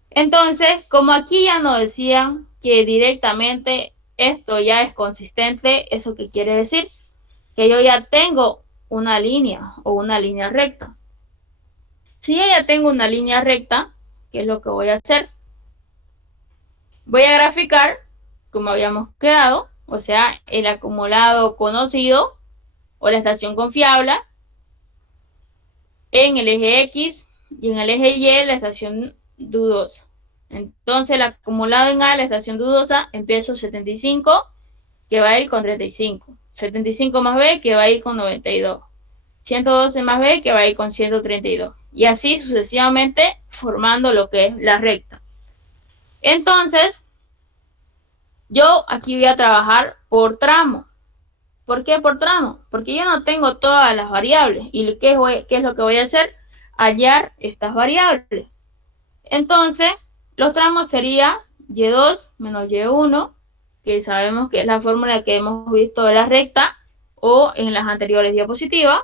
Entonces, como aquí ya nos decían que directamente esto ya es consistente, ¿eso qué quiere decir? Que yo ya tengo una línea o una línea recta. Si yo ya tengo una línea recta, ¿qué es lo que voy a hacer? Voy a graficar, como habíamos quedado, o sea, el acumulado conocido o la estación confiable en el eje X y en el eje Y la estación dudosa. Entonces el acumulado en A, la estación dudosa, empiezo 75, que va a ir con 35. 75 más B, que va a ir con 92. 112 más B, que va a ir con 132. Y así sucesivamente formando lo que es la recta. Entonces, yo aquí voy a trabajar por tramo. ¿Por qué por tramo? Porque yo no tengo todas las variables. ¿Y qué es lo que voy a hacer? Hallar estas variables. Entonces, los tramos serían Y2 menos Y1, que sabemos que es la fórmula que hemos visto de la recta o en las anteriores diapositivas,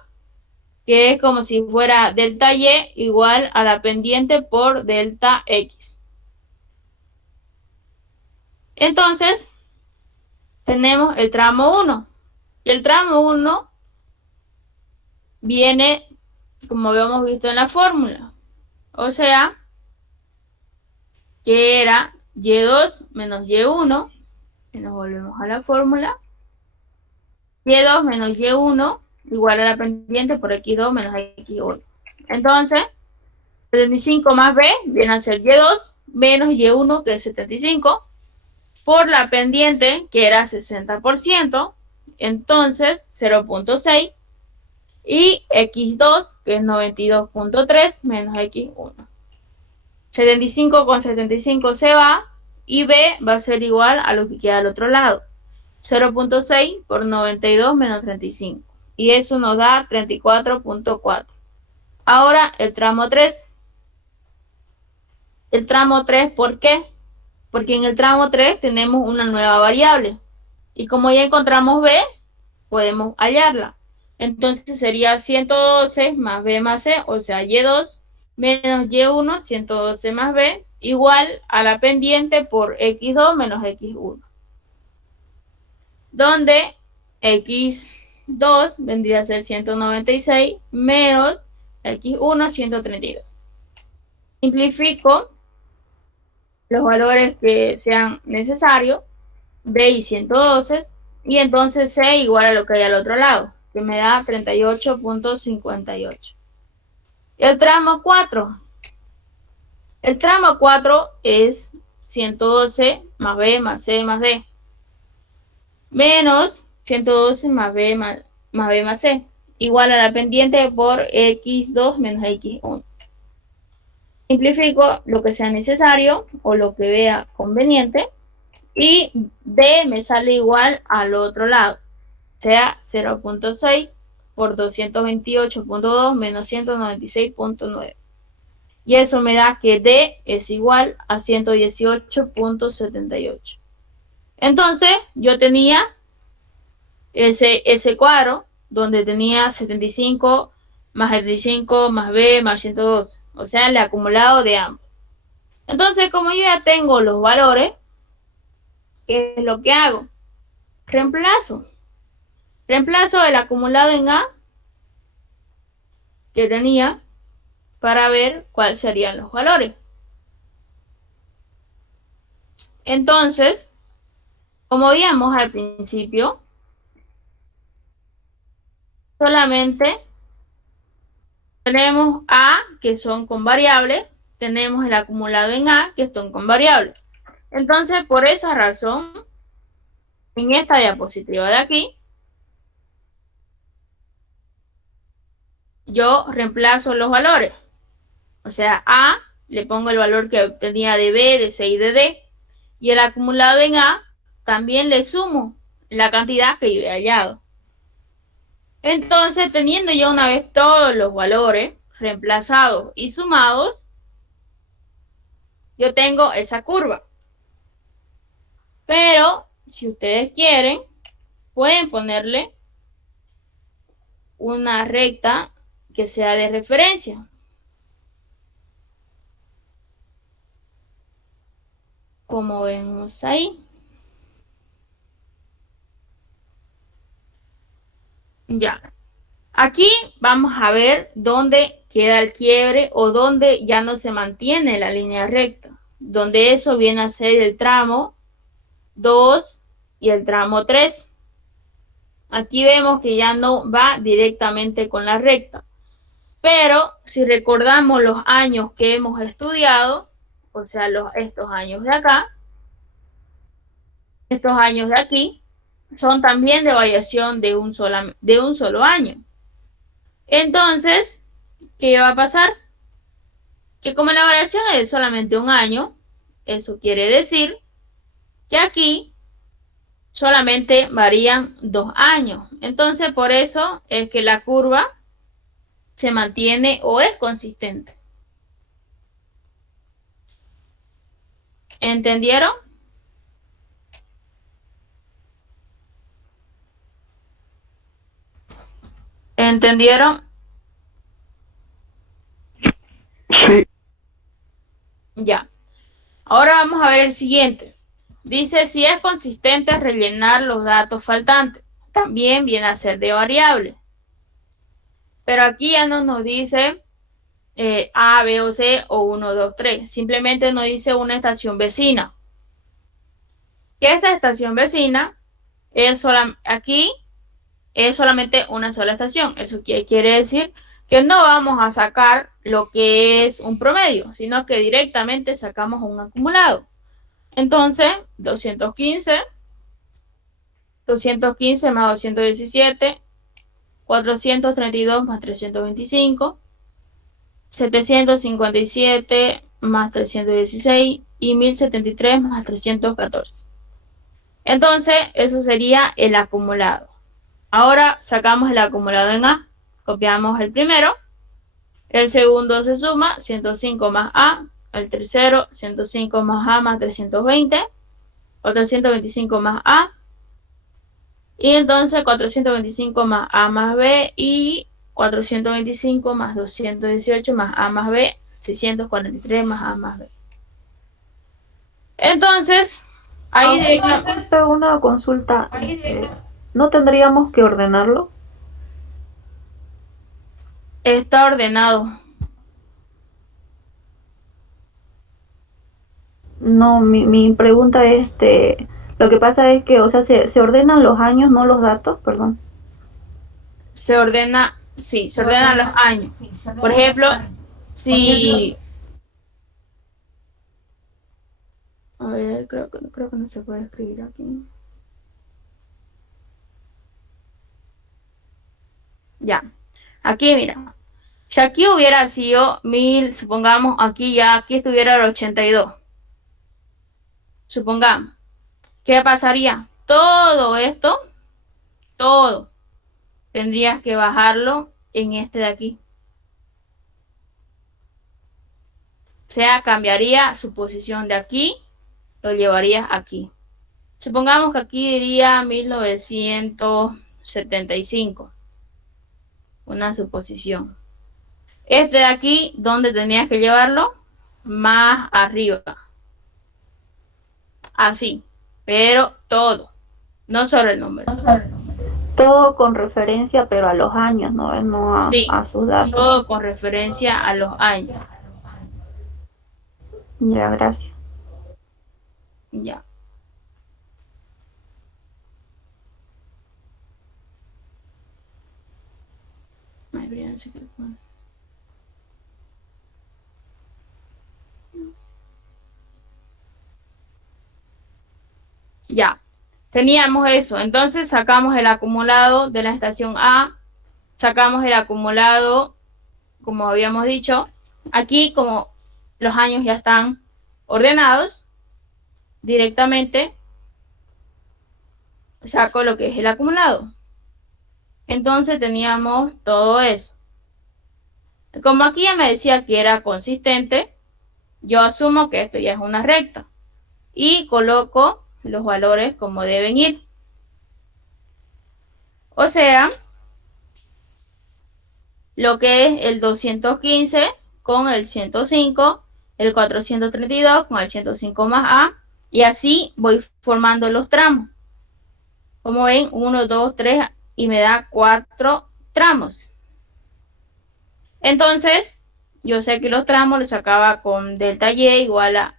que es como si fuera delta Y igual a la pendiente por delta X. Entonces, tenemos el tramo 1. Y el tramo 1 viene, como habíamos visto en la fórmula, o sea, que era Y2 menos Y1, y nos volvemos a la fórmula, Y2 menos Y1 igual a la pendiente por X2 menos X1. Entonces, 75 más B viene a ser Y2 menos Y1, que es 75, por la pendiente, que era 60%, entonces 0.6, y X2, que es 92.3 menos X1. 75 con 75 se va, y B va a ser igual a lo que queda al otro lado. 0.6 por 92 menos 35. Y eso nos da 34.4. Ahora el tramo 3. El tramo 3, ¿por qué? Porque en el tramo 3 tenemos una nueva variable. Y como ya encontramos B, podemos hallarla. Entonces sería 112 más B más C, o sea, Y2 menos Y1, 112 más B, igual a la pendiente por X2 menos X1. Donde X2 vendría a ser 196 menos X1, 132. Simplifico los valores que sean necesarios, B y 112, y entonces C igual a lo que hay al otro lado, que me da 38.58. El tramo 4. El tramo 4 es 112 más B más C más D. menos 112 más B más C, igual a la pendiente por x2 menos x1. Simplifico lo que sea necesario o lo que vea conveniente y D me sale igual al otro lado, o sea 0.6 por 228.2 menos 196.9. Y eso me da que D es igual a 118.78. Entonces, yo tenía ese cuadro donde tenía 75 más 75 más B más 112. O sea, el acumulado de ambos. Entonces, como yo ya tengo los valores, ¿qué es lo que hago? Reemplazo el acumulado en A que tenía para ver cuáles serían los valores. Entonces, como vimos al principio, solamente tenemos A que son con variables, tenemos el acumulado en A que son con variables. Entonces, por esa razón, en esta diapositiva de aquí, yo reemplazo los valores. O sea, A le pongo el valor que obtenía de B, de C y de D. Y el acumulado en A también le sumo la cantidad que yo he hallado. Entonces, teniendo ya una vez todos los valores reemplazados y sumados, yo tengo esa curva. Pero, si ustedes quieren, pueden ponerle una recta que sea de referencia. Como vemos ahí. Ya. Aquí vamos a ver dónde queda el quiebre o dónde ya no se mantiene la línea recta. Donde eso viene a ser el tramo 2 y el tramo 3. Aquí vemos que ya no va directamente con la recta. Pero si recordamos los años que hemos estudiado, o sea, estos años de acá, estos años de aquí, son también de variación de un solo año. Entonces, ¿qué va a pasar? Que como la variación es de solamente un año, eso quiere decir que aquí solamente varían 2 años. Entonces, por eso es que la curva se mantiene o es consistente. ¿Entendieron? ¿Entendieron? Sí. Ya. Ahora vamos a ver el siguiente. Dice, si es consistente rellenar los datos faltantes. También viene a ser de variable. Pero aquí ya no nos dice A, B o C o 1, 2, 3. Simplemente nos dice una estación vecina. Que esta estación vecina aquí es solamente una sola estación. Eso quiere decir que no vamos a sacar lo que es un promedio, sino que directamente sacamos un acumulado. Entonces, 215 más 217, 432 más 325, 757 más 316 y 1073 más 314. Entonces, eso sería el acumulado. Ahora sacamos el acumulado en A. Copiamos el primero. El segundo se suma 105 más A. El tercero 105 más A más 320. 425 más A. Y entonces 425 más A más B y 425 más 218 más A más B, 643 más A más B. Entonces, ahí hacerse una consulta. ¿No tendríamos que ordenarlo? Está ordenado. No, mi pregunta es, lo que pasa es que, o sea, se ordenan los años, no los datos, perdón. Se ordena, sí, se ordenan los años. Por ejemplo, si... A ver, creo que no se puede escribir aquí. Ya. Aquí, mira. Si aquí hubiera sido 1000, supongamos, aquí estuviera el 82. Supongamos. ¿Qué pasaría? Todo esto, todo, tendrías que bajarlo en este de aquí. O sea, cambiaría su posición de aquí, lo llevarías aquí. Supongamos que aquí diría 1975. Una suposición. Este de aquí, ¿dónde tenías que llevarlo? Más arriba. Así. Pero todo. No solo el número. Todo con referencia, pero a los años, no Sí, a sus datos. todo con referencia a los años. Ya, gracias. Ya. Ya. Teníamos eso. Entonces sacamos el acumulado de la estación A. Sacamos el acumulado, como habíamos dicho. Aquí, como los años ya están ordenados, directamente saco lo que es el acumulado. Entonces teníamos todo eso. Como aquí ya me decía que era consistente, yo asumo que esto ya es una recta. Y coloco los valores como deben ir. O sea, lo que es el 215 con el 105, el 432 con el 105 más A, y así voy formando los tramos. Como ven, 1, 2, 3 y me da 4 tramos. Entonces, yo sé que los tramos los sacaba con delta Y igual a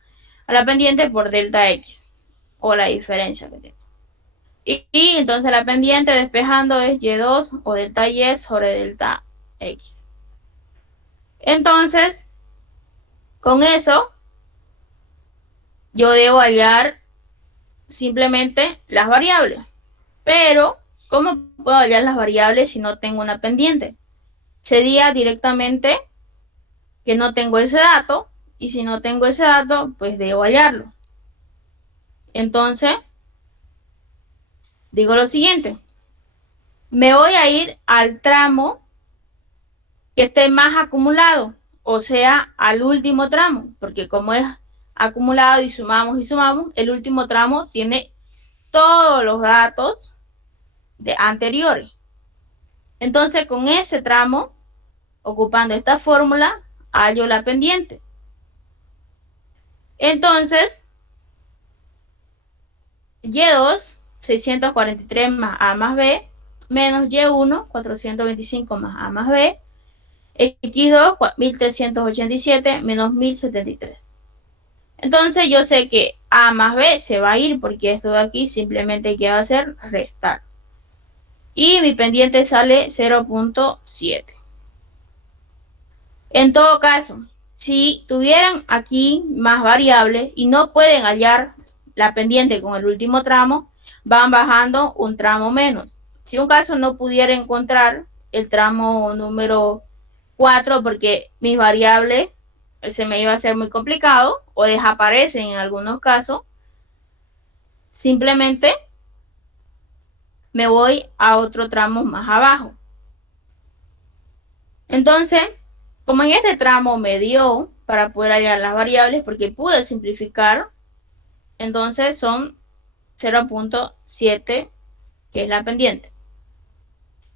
la pendiente por delta X, o la diferencia que tengo. Y entonces la pendiente despejando es Y2 o delta Y sobre delta X. Entonces, con eso, yo debo hallar simplemente las variables. Pero, ¿cómo puedo hallar las variables si no tengo una pendiente? Sería directamente que no tengo ese dato, y si no tengo ese dato, pues debo hallarlo. Entonces, digo lo siguiente. Me voy a ir al tramo que esté más acumulado, o sea, al último tramo, porque como es acumulado y sumamos, el último tramo tiene todos los datos de anteriores. Entonces, con ese tramo, ocupando esta fórmula, hallo la pendiente. Entonces, Y2, 643 más A más B, menos Y1, 425 más A más B, X2, 1387 menos 1073. Entonces yo sé que A más B se va a ir porque esto de aquí simplemente ¿qué va a hacer? Restar. Y mi pendiente sale 0.7. En todo caso, si tuvieran aquí más variables y no pueden hallar la pendiente con el último tramo, van bajando un tramo menos. Si un caso no pudiera encontrar el tramo número 4 porque mis variables se me iba a hacer muy complicado o desaparecen en algunos casos, simplemente me voy a otro tramo más abajo. Entonces, como en este tramo me dio para poder hallar las variables porque pude simplificar, entonces son 0.7 que es la pendiente.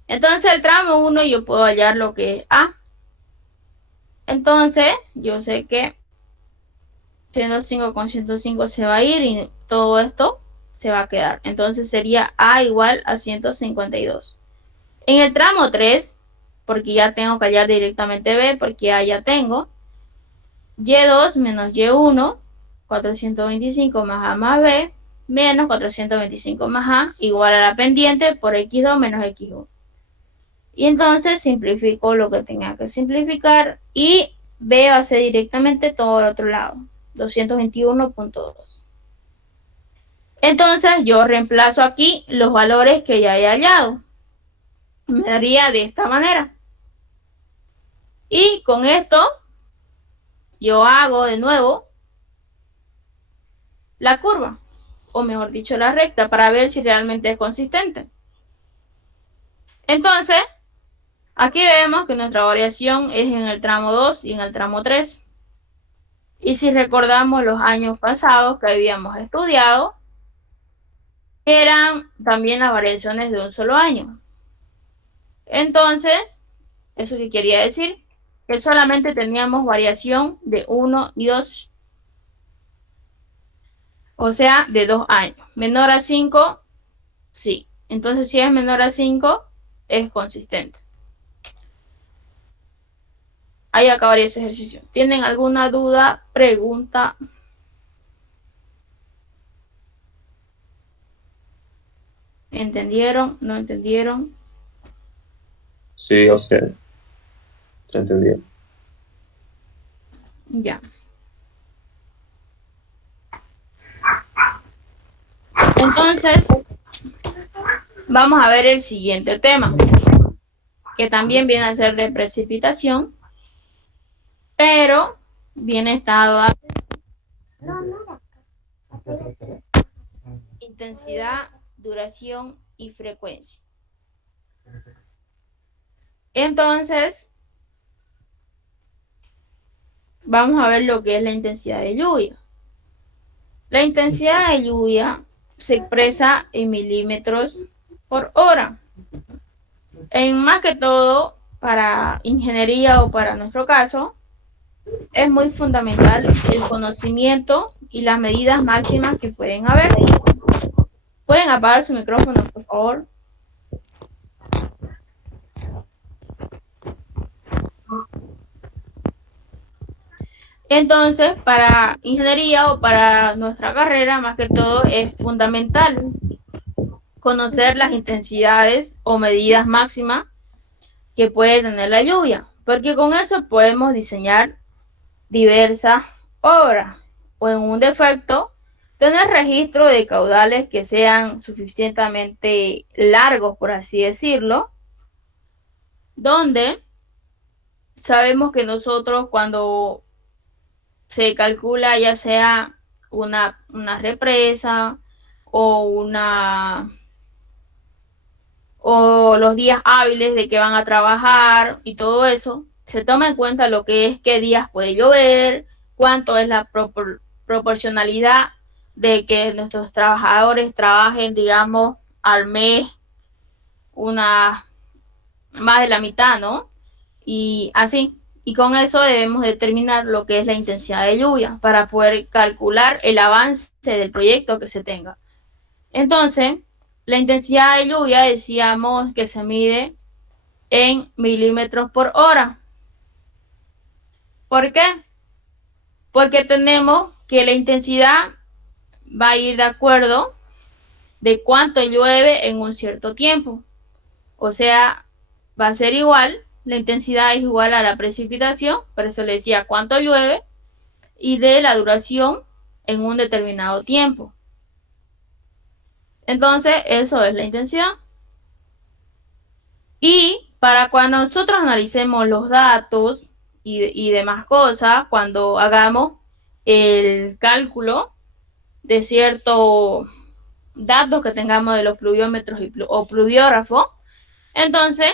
Entonces el tramo 1 yo puedo hallar lo que es A. Entonces yo sé que 105 con 105 se va a ir y todo esto se va a quedar. Entonces sería A igual a 152. En el tramo 3, porque ya tengo que hallar directamente B, porque A ya tengo, Y2 menos Y1, 425 más A más B, menos 425 más A, igual a la pendiente por X2 menos X1. Y entonces simplifico lo que tenga que simplificar y B va a ser directamente todo al otro lado, 221.2. Entonces yo reemplazo aquí los valores que ya he hallado. me daría de esta manera. Y con esto yo hago de nuevo la curva, o mejor dicho, la recta, para ver si realmente es consistente. Entonces, aquí vemos que nuestra variación es en el tramo 2 y en el tramo 3. Y si recordamos los años pasados que habíamos estudiado, eran también las variaciones de un solo año. Entonces, ¿eso qué quería decir? Que solamente teníamos variación de 1 y 2. O sea, de 2 años. Menor a 5, sí. Entonces, si es menor a 5, es consistente. Ahí acabaría ese ejercicio. ¿Tienen alguna duda, pregunta? ¿Entendieron? ¿No entendieron? Sí, o sea, se entendió. Ya. Entonces, vamos a ver el siguiente tema, que también viene a ser de precipitación, pero viene dado a intensidad, duración y frecuencia. Entonces, vamos a ver lo que es la intensidad de lluvia. La intensidad de lluvia se expresa en milímetros por hora. En más que todo, para ingeniería o para nuestro caso, es muy fundamental el conocimiento y las medidas máximas que pueden haber. ¿Pueden apagar su micrófono, por favor? Entonces, para ingeniería o para nuestra carrera, más que todo, es fundamental conocer las intensidades o medidas máximas que puede tener la lluvia, porque con eso podemos diseñar diversas obras o, en un defecto, tener registro de caudales que sean suficientemente largos, por así decirlo, donde sabemos que nosotros, cuando se calcula ya sea una represa o los días hábiles de que van a trabajar y todo eso, se toma en cuenta lo que es qué días puede llover, cuánto es la proporcionalidad de que nuestros trabajadores trabajen, digamos, al mes más de la mitad, ¿no? Y así. Y con eso debemos determinar lo que es la intensidad de lluvia para poder calcular el avance del proyecto que se tenga. Entonces, la intensidad de lluvia decíamos que se mide en milímetros por hora. ¿Por qué? Porque tenemos que la intensidad va a ir de acuerdo de cuánto llueve en un cierto tiempo. O sea, va a ser igual. La intensidad es igual a la precipitación, por eso le decía cuánto llueve, y de la duración en un determinado tiempo. Entonces, eso es la intensidad. Y para cuando nosotros analicemos los datos y demás cosas, cuando hagamos el cálculo de ciertos datos que tengamos de los pluviómetros o pluviógrafos, entonces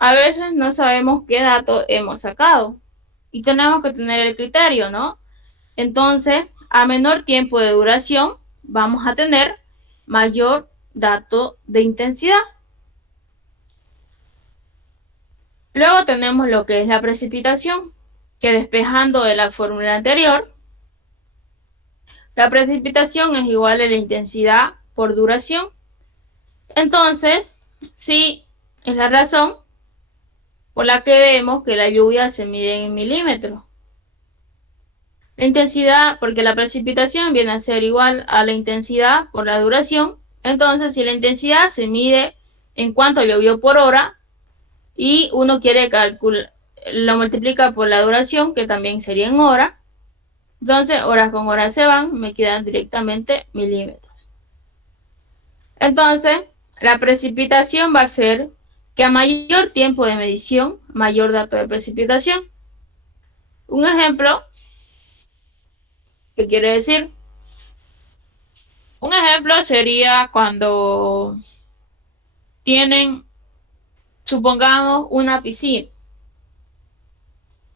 a veces no sabemos qué datos hemos sacado y tenemos que tener el criterio, ¿no? Entonces, a menor tiempo de duración, vamos a tener mayor dato de intensidad. Luego tenemos lo que es la precipitación, que despejando de la fórmula anterior, la precipitación es igual a la intensidad por duración. Entonces, sí, es la razón por la que vemos que la lluvia se mide en milímetros. La intensidad, porque la precipitación viene a ser igual a la intensidad por la duración. Entonces, si la intensidad se mide en cuánto llovió por hora y uno quiere calcular, lo multiplica por la duración, que también sería en hora. Entonces, horas con horas se van, me quedan directamente milímetros. Entonces, la precipitación va a ser que a mayor tiempo de medición, mayor dato de precipitación. Un ejemplo, ¿qué quiere decir? Un ejemplo sería cuando tienen, supongamos, una piscina.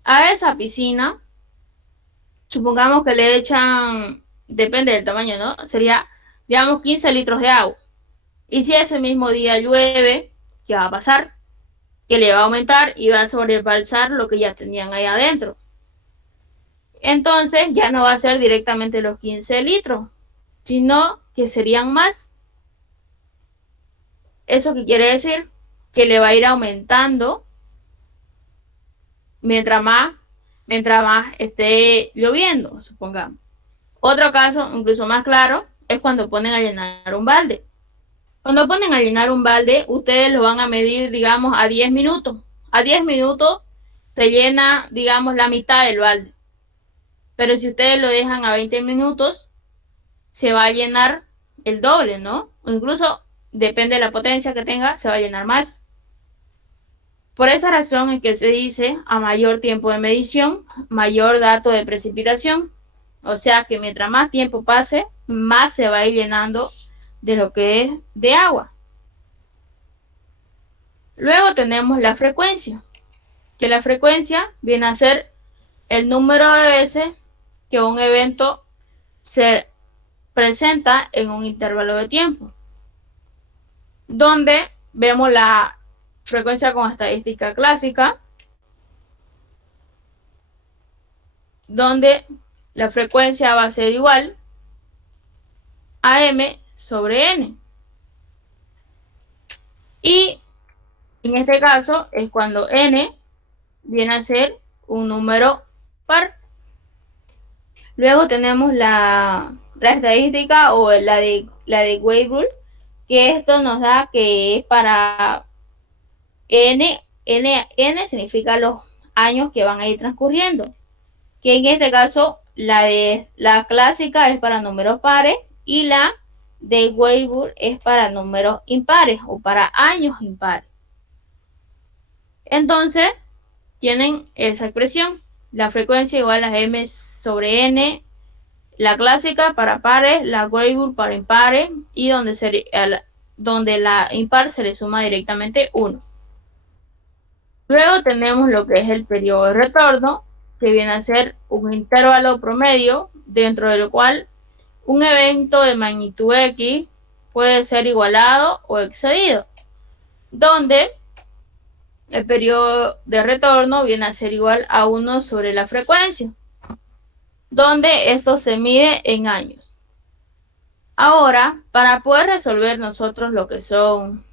A esa piscina, supongamos que le echan, depende del tamaño, ¿no? Sería, digamos, 15 litros de agua. Y si ese mismo día llueve, ¿qué va a pasar? Que le va a aumentar y va a sobrebalsar lo que ya tenían ahí adentro. Entonces ya no va a ser directamente los 15 litros, sino que serían más. ¿Eso qué quiere decir? Que le va a ir aumentando mientras más esté lloviendo, supongamos. Otro caso, incluso más claro, es cuando ponen a llenar un balde. Cuando ponen a llenar un balde, ustedes lo van a medir, digamos, a 10 minutos. A 10 minutos se llena, digamos, la mitad del balde. Pero si ustedes lo dejan a 20 minutos, se va a llenar el doble, ¿no? O incluso, depende de la potencia que tenga, se va a llenar más. Por esa razón es que se dice a mayor tiempo de medición, mayor dato de precipitación. O sea que mientras más tiempo pase, más se va a ir llenando de lo que es de agua. Luego tenemos la frecuencia, que la frecuencia viene a ser el número de veces que un evento se presenta en un intervalo de tiempo, donde vemos la frecuencia con estadística clásica, donde la frecuencia va a ser igual a m sobre n. Y en este caso es cuando n viene a ser un número par. Luego tenemos la estadística o la de Weibull, que esto nos da que es para n significa los años que van a ir transcurriendo, que en este caso la clásica es para números pares y la de Weibull es para números impares o para años impares. Entonces tienen esa expresión, la frecuencia igual a m sobre n, la clásica para pares, la Weibull para impares, y donde la impar se le suma directamente 1. Luego tenemos lo que es el periodo de retorno, que viene a ser un intervalo promedio dentro del cual un evento de magnitud X puede ser igualado o excedido, donde el periodo de retorno viene a ser igual a 1 sobre la frecuencia, donde esto se mide en años. Ahora, para poder resolver nosotros lo que son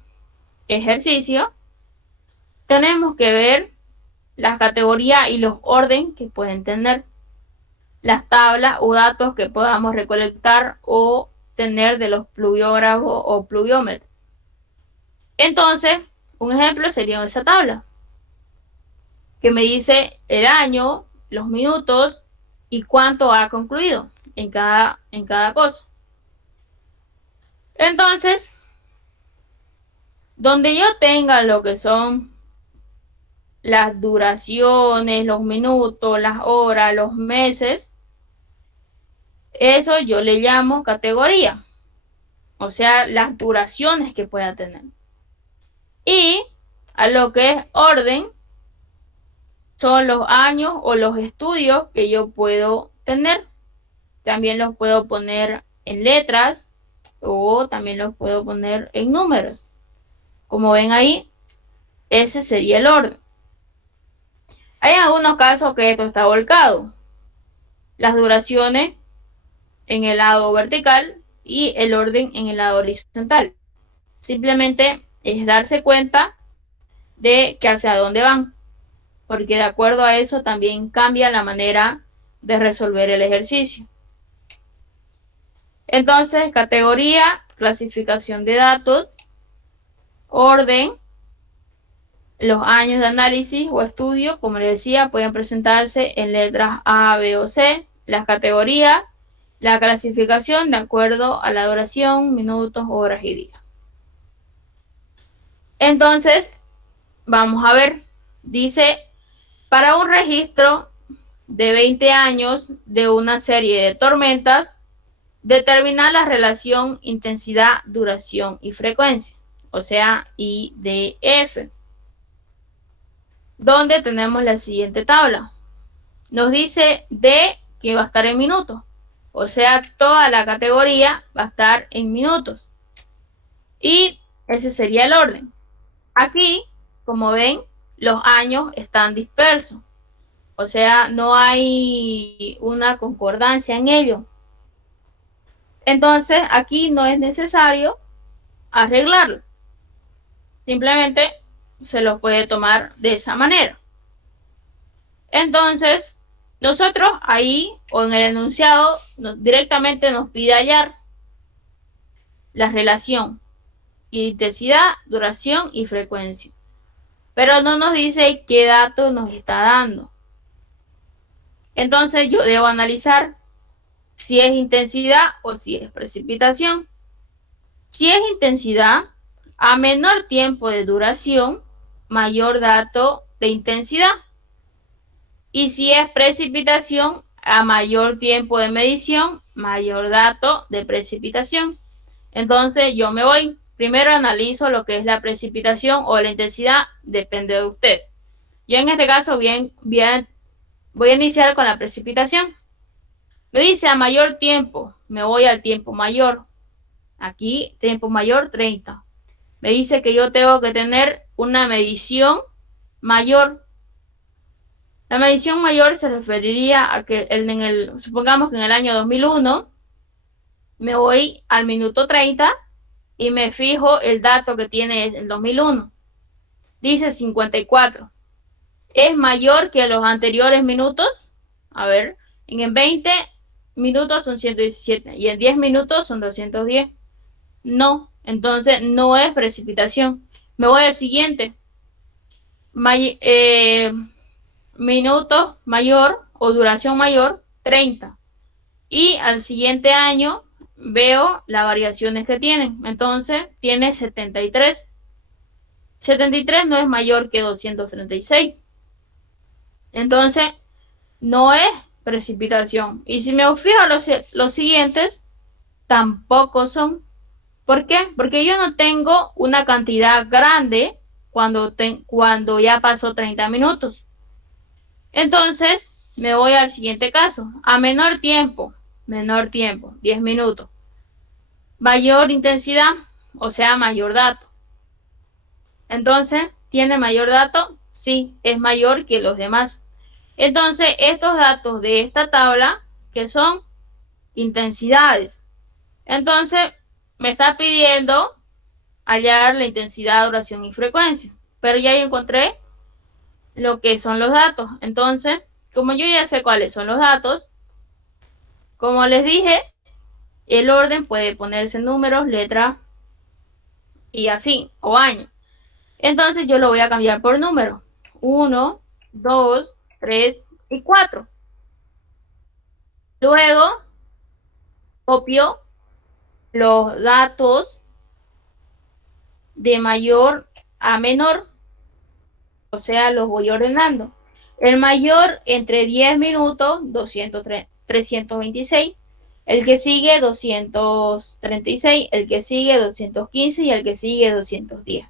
ejercicios, tenemos que ver las categorías y los orden que pueden tener, las tablas o datos que podamos recolectar o tener de los pluviógrafos o pluviómetros. Entonces, un ejemplo sería esa tabla, que me dice el año, los minutos y cuánto ha concluido en cada cosa. Entonces, donde yo tenga lo que son las duraciones, los minutos, las horas, los meses, eso yo le llamo categoría, o sea, las duraciones que pueda tener. Y a lo que es orden, son los años o los estudios que yo puedo tener. También los puedo poner en letras o también los puedo poner en números. Como ven ahí, ese sería el orden. Hay algunos casos que esto está volcado. Las duraciones en el lado vertical y el orden en el lado horizontal. Simplemente es darse cuenta de que hacia dónde van, porque de acuerdo a eso también cambia la manera de resolver el ejercicio. Entonces, categoría, clasificación de datos, orden, los años de análisis o estudio, como les decía, pueden presentarse en letras A, B o C, las categorías, la clasificación de acuerdo a la duración, minutos, horas y días. Entonces, vamos a ver, dice, para un registro de 20 años de una serie de tormentas, determinar la relación intensidad, duración y frecuencia, o sea, IDF, donde tenemos la siguiente tabla. Nos dice D que va a estar en minutos, o sea, toda la categoría va a estar en minutos. Y ese sería el orden. Aquí, como ven, los años están dispersos, o sea, no hay una concordancia en ello. Entonces, aquí no es necesario arreglarlo. Simplemente se lo puede tomar de esa manera. Entonces, nosotros ahí o en el enunciado directamente nos pide hallar la relación intensidad, duración y frecuencia. Pero no nos dice qué dato nos está dando. Entonces, yo debo analizar si es intensidad o si es precipitación. Si es intensidad, a menor tiempo de duración, mayor dato de intensidad. Y si es precipitación, a mayor tiempo de medición, mayor dato de precipitación. Entonces yo me voy. Primero analizo lo que es la precipitación o la intensidad, depende de usted. Yo en este caso voy a iniciar con la precipitación. Me dice a mayor tiempo, me voy al tiempo mayor. Aquí, tiempo mayor, 30. Me dice que yo tengo que tener una medición mayor. La medición mayor se referiría a que supongamos que en el año 2001 me voy al minuto 30 y me fijo el dato que tiene el 2001. Dice 54. ¿Es mayor que los anteriores minutos? A ver, en 20 minutos son 117 y en 10 minutos son 210. No, entonces no es precipitación. Me voy al siguiente. Minutos mayor o duración mayor, 30. Y al siguiente año veo las variaciones que tienen. Entonces tiene 73. 73 no es mayor que 236. Entonces no es precipitación. Y si me fijo los siguientes, tampoco son. ¿Por qué? Porque yo no tengo una cantidad grande cuando ya pasó 30 minutos. Entonces, me voy al siguiente caso. A menor tiempo, 10 minutos. Mayor intensidad, o sea, mayor dato. Entonces, ¿tiene mayor dato? Sí, es mayor que los demás. Entonces, estos datos de esta tabla, que son intensidades. Entonces, me está pidiendo hallar la intensidad, duración y frecuencia. Pero ya yo encontré lo que son los datos. Entonces, como yo ya sé cuáles son los datos, como les dije, el orden puede ponerse números, letras y así, o años. Entonces yo lo voy a cambiar por número. 1, 2, 3 y 4. Luego, copio los datos de mayor a menor, o sea, los voy ordenando. El mayor entre 10 minutos, 326, el que sigue 236, el que sigue 215 y el que sigue 210.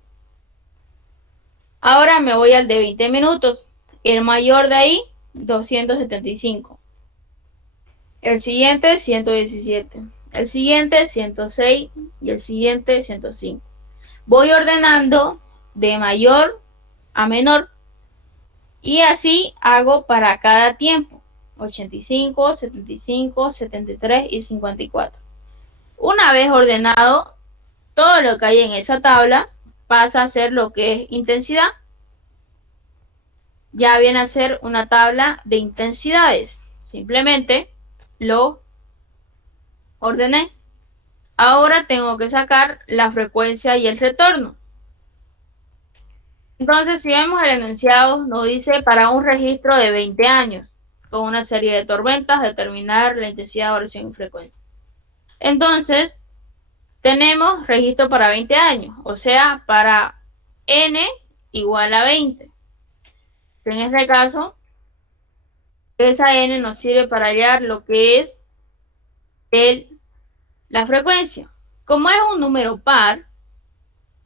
Ahora me voy al de 20 minutos. El mayor de ahí, 275. El siguiente, 117. El siguiente, 106 y el siguiente, 105. Voy ordenando de mayor a menor y así hago para cada tiempo: 85, 75, 73 y 54. Una vez ordenado todo lo que hay en esa tabla, pasa a ser lo que es intensidad. Ya viene a ser una tabla de intensidades. Simplemente lo ordené. Ahora tengo que sacar la frecuencia y el retorno. Entonces, si vemos el enunciado, nos dice para un registro de 20 años, con una serie de tormentas, determinar la intensidad, duración y frecuencia. Entonces, tenemos registro para 20 años, o sea, para N igual a 20. En este caso, esa n nos sirve para hallar lo que es la frecuencia. Como es un número par,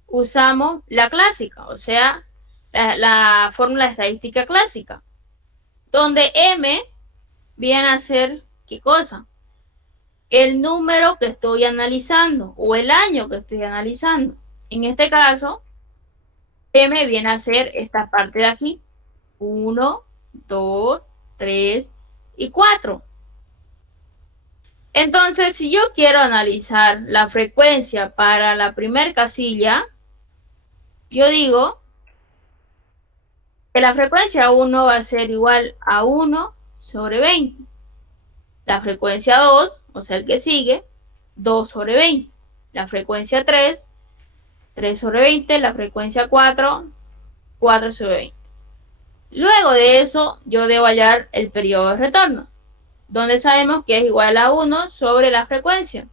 usamos la clásica, o sea, la fórmula estadística clásica, donde m viene a ser, ¿qué cosa? El número que estoy analizando o el año que estoy analizando. En este caso, m viene a ser esta parte de aquí. 1, 2, 3 y 4. Entonces, si yo quiero analizar la frecuencia para la primera casilla, yo digo que la frecuencia 1 va a ser igual a 1 sobre 20. La frecuencia 2, o sea, el que sigue, 2 sobre 20. La frecuencia 3, 3 sobre 20. La frecuencia 4, 4 sobre 20. Luego de eso, yo debo hallar el periodo de retorno, donde sabemos que es igual a 1 sobre la frecuencia.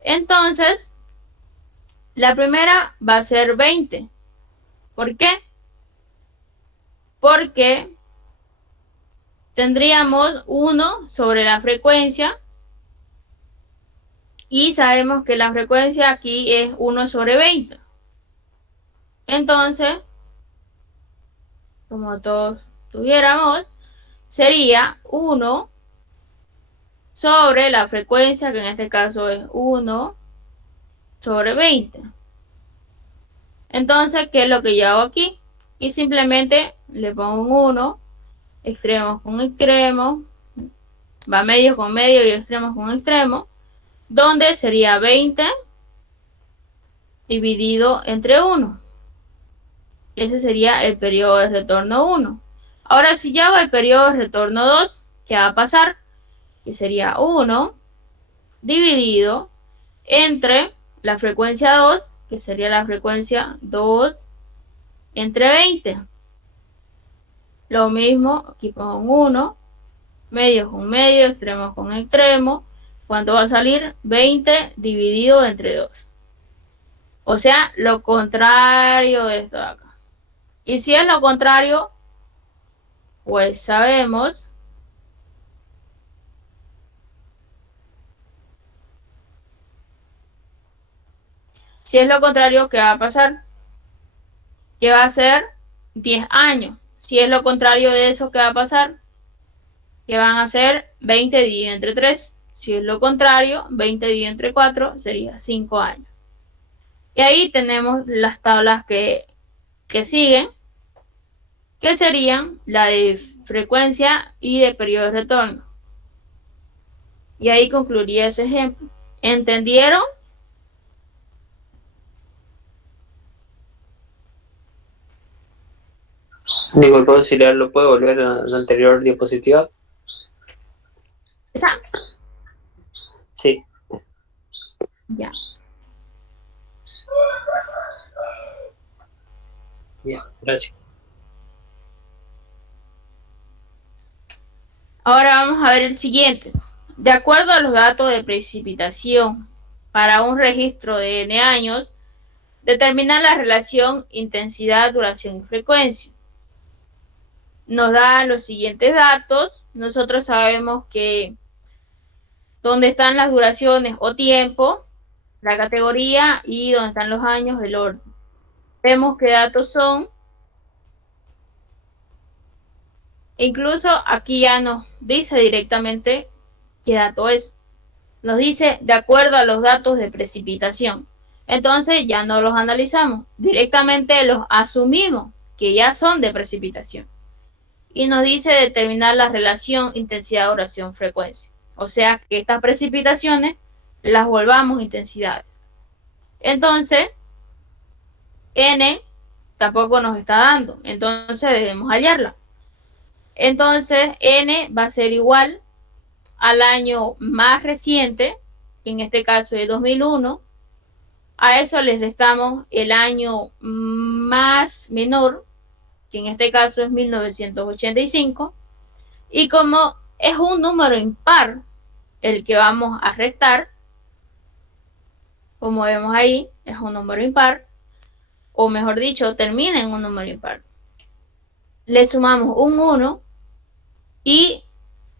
Entonces, la primera va a ser 20. ¿Por qué? Porque tendríamos 1 sobre la frecuencia y sabemos que la frecuencia aquí es 1 sobre 20. Entonces, como todos tuviéramos, sería 1 sobre la frecuencia, que en este caso es 1 sobre 20. Entonces, ¿qué es lo que yo hago aquí? Y simplemente le pongo un 1, extremos con extremos, va medios con medio y extremos con extremo, donde sería 20 dividido entre 1. Ese sería el periodo de retorno 1. Ahora, si yo hago el periodo de retorno 2, ¿qué va a pasar? Que sería 1 dividido entre la frecuencia 2, que sería la frecuencia 2 entre 20. Lo mismo, aquí pongo un 1, medios con medio, extremos con extremo. ¿Cuánto va a salir? 20 dividido entre 2. O sea, lo contrario de esto de acá. Y si es lo contrario, pues sabemos si es lo contrario, ¿qué va a pasar? Que va a ser 10 años. Si es lo contrario de eso, ¿qué va a pasar? Que van a ser 20 dividido entre 3. Si es lo contrario, 20 dividido entre 4 sería 5 años. Y ahí tenemos las tablas que siguen, que serían la de frecuencia y de periodo de retorno. Y ahí concluiría ese ejemplo. ¿Entendieron? Disculpa, auxiliar, ¿lo puede volver a la anterior diapositiva? ¿Esa? Sí. Ya. Ya, gracias. Ahora vamos a ver el siguiente. De acuerdo a los datos de precipitación para un registro de N años, determinar la relación intensidad, duración y frecuencia. Nos da los siguientes datos. Nosotros sabemos que donde están las duraciones o tiempo, la categoría, y donde están los años, el orden. Vemos qué datos son. Incluso aquí ya nos dice directamente qué dato es. Nos dice de acuerdo a los datos de precipitación. Entonces ya no los analizamos. Directamente los asumimos que ya son de precipitación. Y nos dice determinar la relación intensidad, duración, frecuencia. O sea que estas precipitaciones las volvamos intensidades. Entonces, N tampoco nos está dando. Entonces debemos hallarla. Entonces, N va a ser igual al año más reciente, que en este caso es 2001. A eso les restamos el año más menor, que en este caso es 1985. Y como es un número impar el que vamos a restar, como vemos ahí, es un número impar, o mejor dicho, termina en un número impar. Le sumamos un 1 y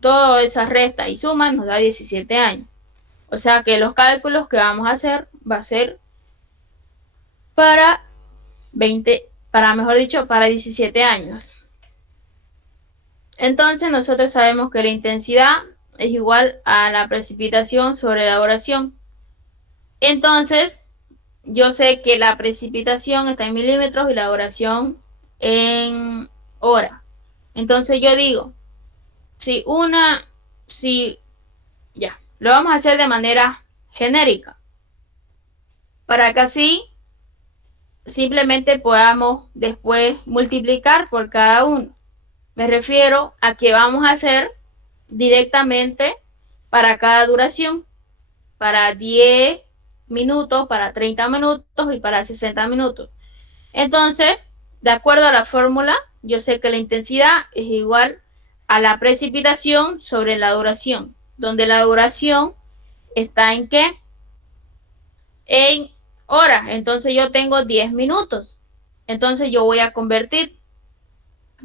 toda esa resta y suma nos da 17 años. O sea que los cálculos que vamos a hacer va a ser para 17 años. Entonces nosotros sabemos que la intensidad es igual a la precipitación sobre la duración. Entonces, yo sé que la precipitación está en milímetros y la duración en hora. Entonces yo digo, lo vamos a hacer de manera genérica, para que así simplemente podamos después multiplicar por cada uno. Me refiero a que vamos a hacer directamente para cada duración, para 10 minutos, para 30 minutos y para 60 minutos. Entonces, de acuerdo a la fórmula, yo sé que la intensidad es igual a la precipitación sobre la duración, donde la duración está en ¿qué? En horas. Entonces yo tengo 10 minutos. Entonces yo voy a convertir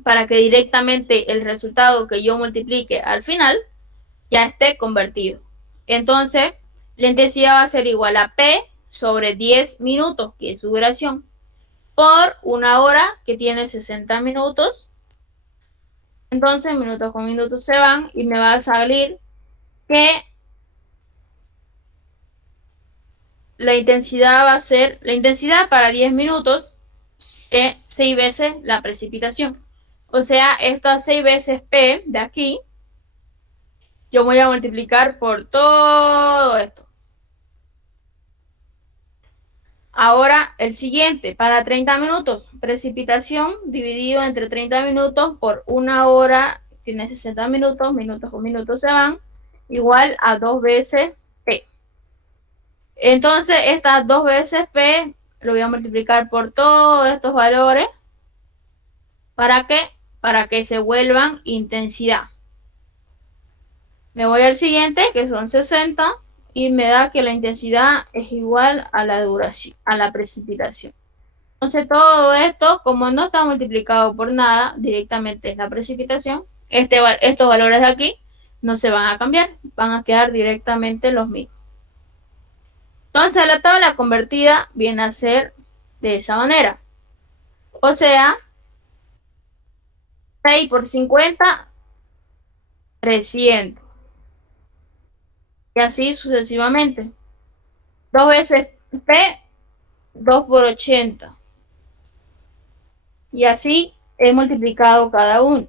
para que directamente el resultado que yo multiplique al final ya esté convertido. Entonces, la intensidad va a ser igual a P sobre 10 minutos, que es su duración, por una hora, que tiene 60 minutos. Entonces, minutos con minutos se van y me va a salir que la intensidad va a ser, la intensidad para 10 minutos es 6 veces la precipitación. O sea, estas 6 veces P de aquí, yo voy a multiplicar por todo esto. Ahora, el siguiente, para 30 minutos, precipitación dividido entre 30 minutos por una hora, tiene 60 minutos, minutos con minutos se van, igual a 2 veces P. Entonces, estas 2 veces P lo voy a multiplicar por todos estos valores. ¿Para qué? Para que se vuelvan intensidad. Me voy al siguiente, que son 60, y me da que la intensidad es igual a la duración, a la precipitación. Entonces todo esto, como no está multiplicado por nada, directamente es la precipitación, estos valores de aquí no se van a cambiar, van a quedar directamente los mismos. Entonces la tabla convertida viene a ser de esa manera. O sea, 6 por 50, 300. Y así sucesivamente. 2 veces P, 2 por 80. Y así he multiplicado cada uno.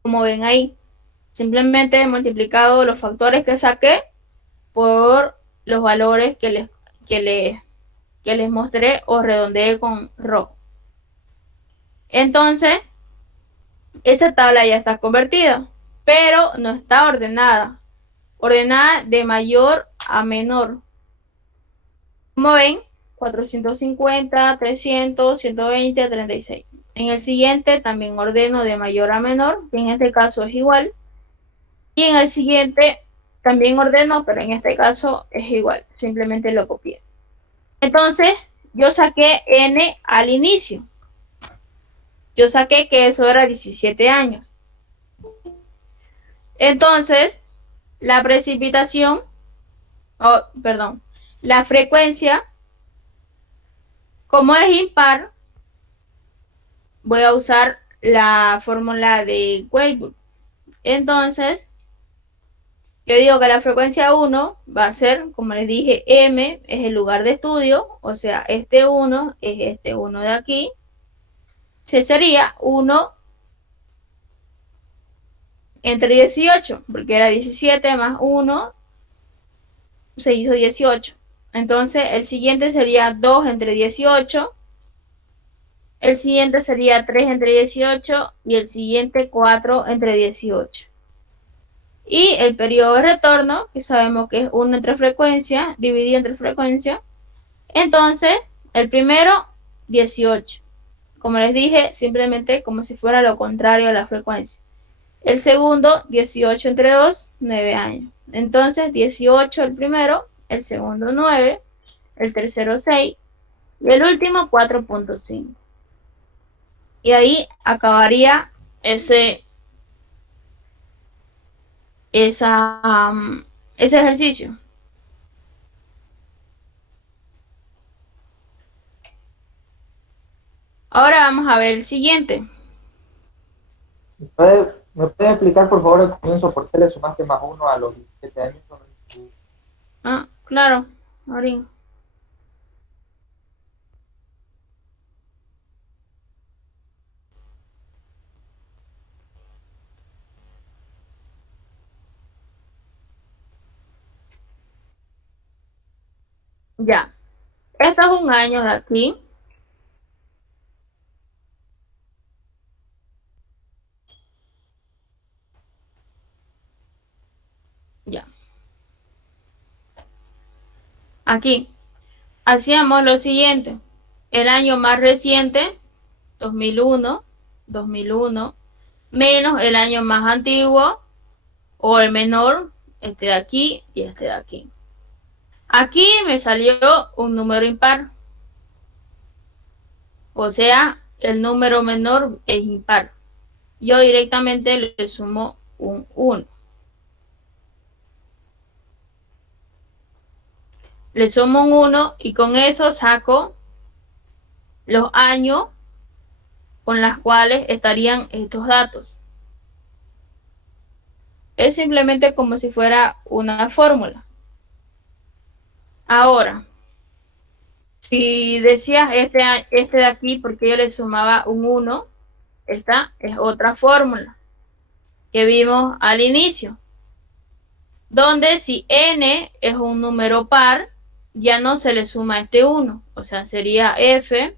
Como ven ahí, simplemente he multiplicado los factores que saqué por los valores que les mostré o redondeé con rojo. Entonces, esa tabla ya está convertida, pero no está ordenada de mayor a menor. Como ven, 450, 300, 120, 36. En el siguiente también ordeno de mayor a menor, que en este caso es igual. Y en el siguiente también ordeno, pero en este caso es igual. Simplemente lo copié. Entonces, yo saqué N al inicio. Yo saqué que eso era 17 años. Entonces, la precipitación, la frecuencia, como es impar, voy a usar la fórmula de Weisburg. Entonces, yo digo que la frecuencia 1 va a ser, como les dije, M es el lugar de estudio, o sea, este 1 es este 1 de aquí. Se sería 1 entre 18, porque era 17 más 1, se hizo 18. Entonces, el siguiente sería 2 entre 18, el siguiente sería 3 entre 18 y el siguiente 4 entre 18. Y el periodo de retorno, que sabemos que es 1 entre frecuencia, dividido entre frecuencia. Entonces, el primero, 18. Como les dije, simplemente como si fuera lo contrario a la frecuencia. El segundo, 18 entre 2, 9 años. Entonces, 18 el primero, el segundo 9, el tercero 6 Y el último 4.5. Y ahí acabaría ese ejercicio. Ahora vamos a ver el siguiente. ¿Me puede explicar por favor el comienzo por qué le sumaste más 1 a los 17 años? Ah, claro, Marín. Ya. Esto es un año de aquí. Ya. Aquí hacíamos lo siguiente. El año más reciente, 2001, menos el año más antiguo o el menor, este de aquí y este de aquí. Aquí me salió un número impar. O sea, el número menor es impar. Yo directamente le sumo un 1. Le sumo un 1 y con eso saco los años con los cuales estarían estos datos. Es simplemente como si fuera una fórmula. Ahora, si decías este de aquí, porque yo le sumaba un 1, esta es otra fórmula que vimos al inicio, donde si n es un número par, ya no se le suma este 1, o sea, sería f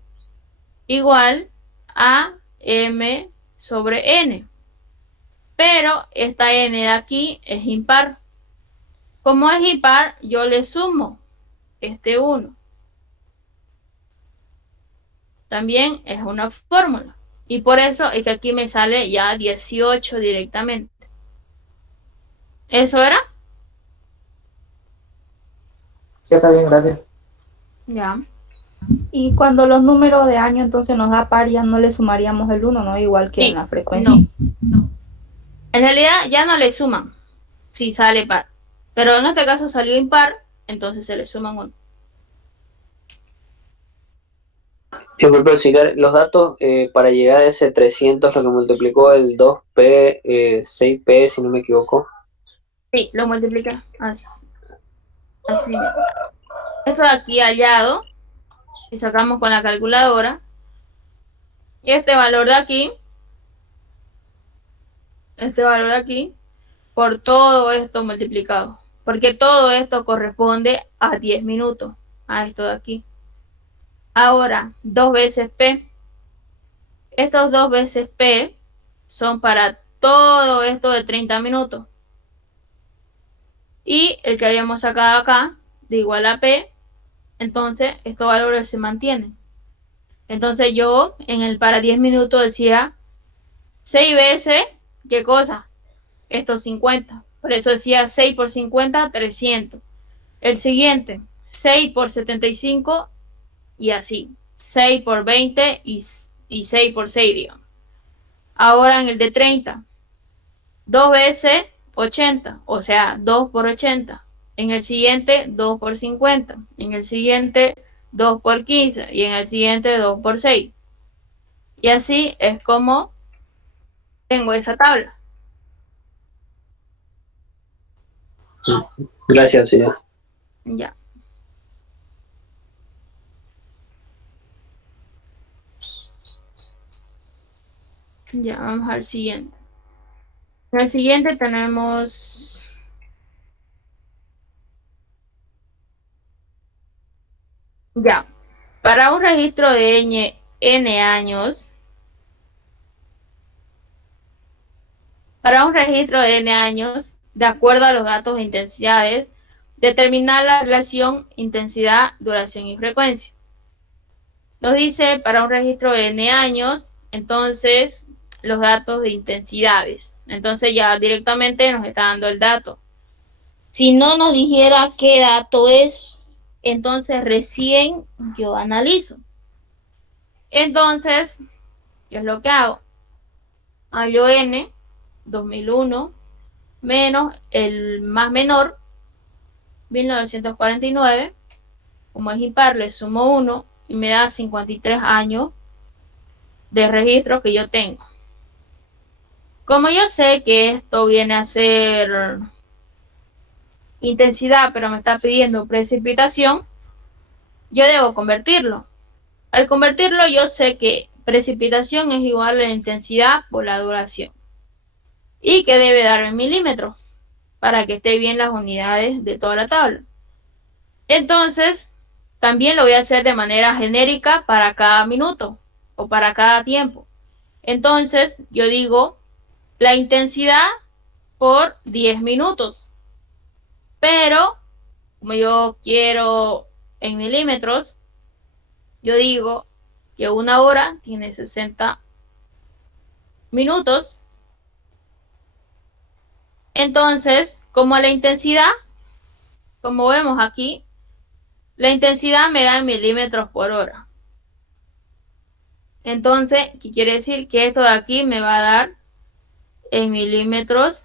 igual a m sobre n. Pero esta n de aquí es impar. Como es impar, yo le sumo este 1. También es una fórmula. Y por eso es que aquí me sale ya 18 directamente. ¿Eso era? Sí, está bien, gracias. Ya. Y cuando los números de año entonces nos da par, ya no le sumaríamos el 1, ¿no? Igual que en la frecuencia. No. En realidad ya no le suman si sale par. Pero en este caso salió impar, entonces se le suman 1. Disculpe, auxiliar, los datos para llegar a ese 300, lo que multiplicó el 2P, 6P, si no me equivoco. Sí, lo multipliqué. Así. Esto de aquí hallado, y sacamos con la calculadora. Y este valor de aquí, por todo esto multiplicado. Porque todo esto corresponde a 10 minutos, a esto de aquí. Ahora, 2 veces P. Estos 2 veces P son para todo esto de 30 minutos. Y el que habíamos sacado acá, de igual a P, entonces estos valores se mantienen. Entonces yo en el para 10 minutos decía 6 veces, ¿qué cosa? Estos 50. Por eso decía 6 por 50, 300. El siguiente, 6 por 75 y así. 6 por 20 y 6 por 6, digamos. Ahora en el de 30, 2 veces 80, o sea, 2 por 80. En el siguiente, 2 por 50. En el siguiente, 2 por 15. Y en el siguiente, 2 por 6. Y así es como tengo esa tabla. Gracias, auxiliar. Ya. Ya, vamos al siguiente. En el siguiente tenemos... Ya. Para un registro de N años... Para un registro de N años, de acuerdo a los datos de intensidades, determinar la relación intensidad, duración y frecuencia. Nos dice para un registro de N años, entonces los datos de intensidades. Entonces ya directamente nos está dando el dato. Si no nos dijera qué dato es, entonces recién yo analizo. Entonces, ¿qué es lo que hago? Hallo n 2001 menos el más menor 1949, como es impar le sumo 1 y me da 53 años de registro que yo tengo. Como yo sé que esto viene a ser intensidad, pero me está pidiendo precipitación, yo debo convertirlo. Al convertirlo, yo sé que precipitación es igual a la intensidad por la duración. Y que debe darme en milímetros para que esté bien las unidades de toda la tabla. Entonces, también lo voy a hacer de manera genérica para cada minuto o para cada tiempo. Entonces, yo digo la intensidad por 10 minutos. Pero, como yo quiero en milímetros, yo digo que una hora tiene 60 minutos. Entonces, como la intensidad, como vemos aquí, la intensidad me da en milímetros por hora. Entonces, ¿qué quiere decir? Que esto de aquí me va a dar en milímetros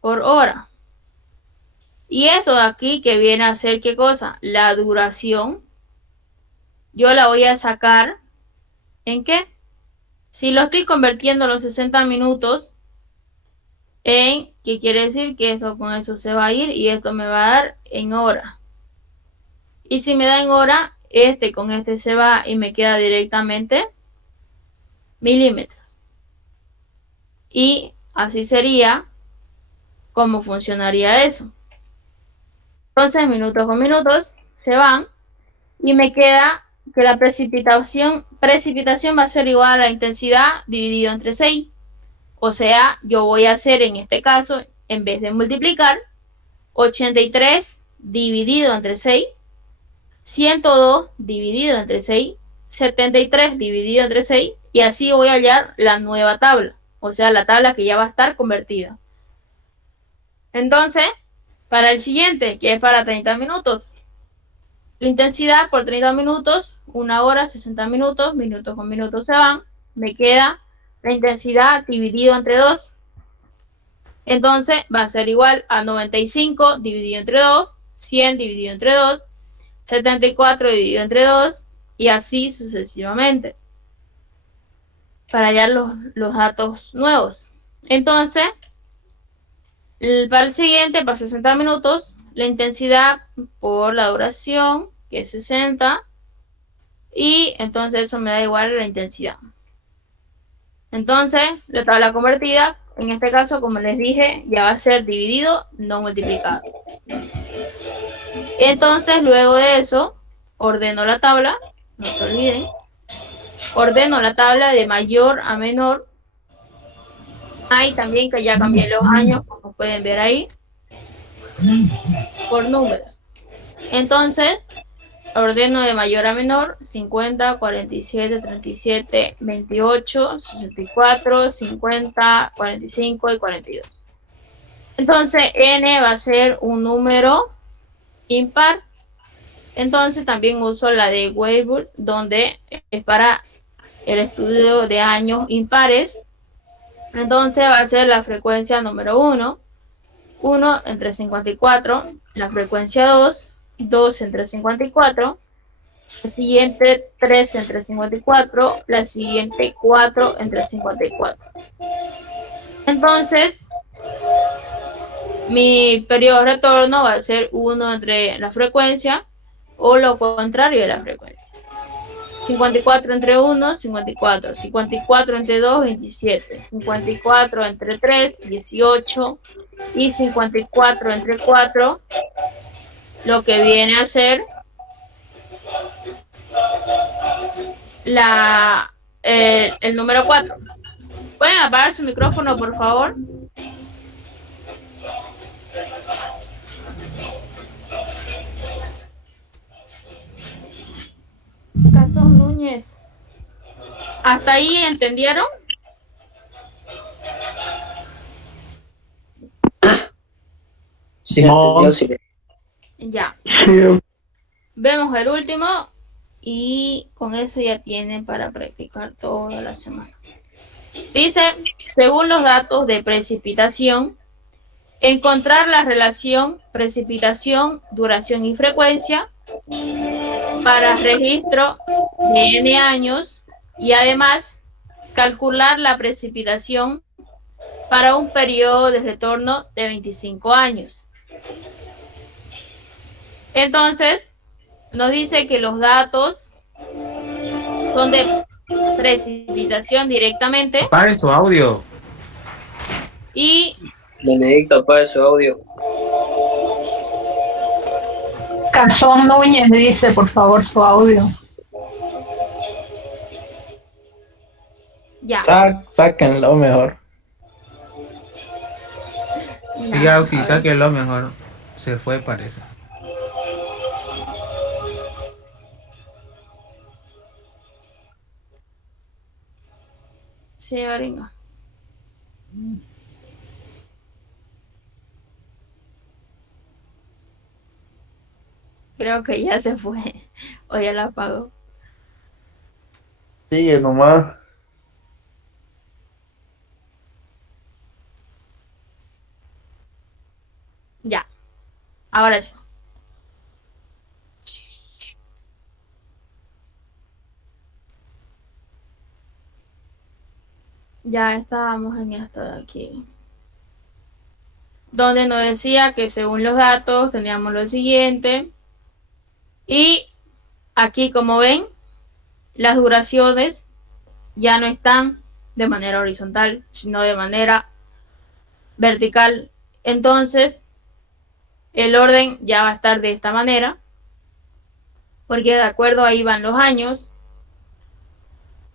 por hora. Y esto de aquí que viene a ser, ¿qué cosa? La duración. Yo la voy a sacar, ¿en qué? Si lo estoy convirtiendo los 60 minutos en, ¿qué quiere decir? Que esto con eso se va a ir y esto me va a dar en hora. Y si me da en hora, este con este se va y me queda directamente milímetros. Y así sería como funcionaría eso. Entonces, minutos con minutos se van y me queda que la precipitación va a ser igual a la intensidad dividido entre 6. O sea, yo voy a hacer en este caso, en vez de multiplicar, 83 dividido entre 6, 102 dividido entre 6, 73 dividido entre 6, y así voy a hallar la nueva tabla, o sea, la tabla que ya va a estar convertida. Entonces, para el siguiente, que es para 30 minutos, la intensidad por 30 minutos, 1 hora, 60 minutos, minutos con minutos se van, me queda la intensidad dividido entre 2. Entonces va a ser igual a 95 dividido entre 2, 100 dividido entre 2, 74 dividido entre 2 y así sucesivamente para hallar los datos nuevos. Entonces, para el siguiente, para 60 minutos, la intensidad por la duración, que es 60, y entonces eso me da igual a la intensidad. Entonces, la tabla convertida, en este caso, como les dije, ya va a ser dividido, no multiplicado. Entonces, luego de eso, ordeno la tabla, no se olviden, ordeno la tabla de mayor a menor. Ahí también que ya cambié los años, como pueden ver ahí, por números. Entonces, ordeno de mayor a menor, 50, 47, 37, 28, 64, 50, 45 y 42. Entonces, n va a ser un número impar. Entonces, también uso la de Weibull, donde es para el estudio de años impares. Entonces, va a ser la frecuencia número 1, 1 entre 54, la frecuencia 2, 2 entre 54, la siguiente 3 entre 54, la siguiente 4 entre 54. Entonces, mi periodo de retorno va a ser 1 entre la frecuencia o lo contrario de la frecuencia. 54 entre 1, 54. 54 entre 2, 27. 54 entre 3, 18. Y 54 entre 4, lo que viene a ser el número 4. ¿Pueden apagar su micrófono, por favor? Cazón Núñez. ¿Hasta ahí entendieron? Sí, entendió, sí. Ya. Sí. Vemos el último y con eso ya tienen para practicar toda la semana. Dice, según los datos de precipitación, encontrar la relación precipitación, duración y frecuencia para registro de N años y además calcular la precipitación para un periodo de retorno de 25 años. Entonces, nos dice que los datos son de precipitación directamente. Apague su audio. Y Benedicto, apague su audio. Cazón Núñez dice, por favor, su audio. ya. Sáquenlo mejor. Diga, si sáquenlo mejor. Se fue, parece. Sí, Oringa. Creo que ya se fue. O ya la apagó. Sigue nomás. Ya. Ahora sí. Ya estábamos en esto de aquí. Donde nos decía que según los datos teníamos lo siguiente. Y aquí, como ven, las duraciones ya no están de manera horizontal, sino de manera vertical. Entonces, el orden ya va a estar de esta manera, porque de acuerdo ahí van los años.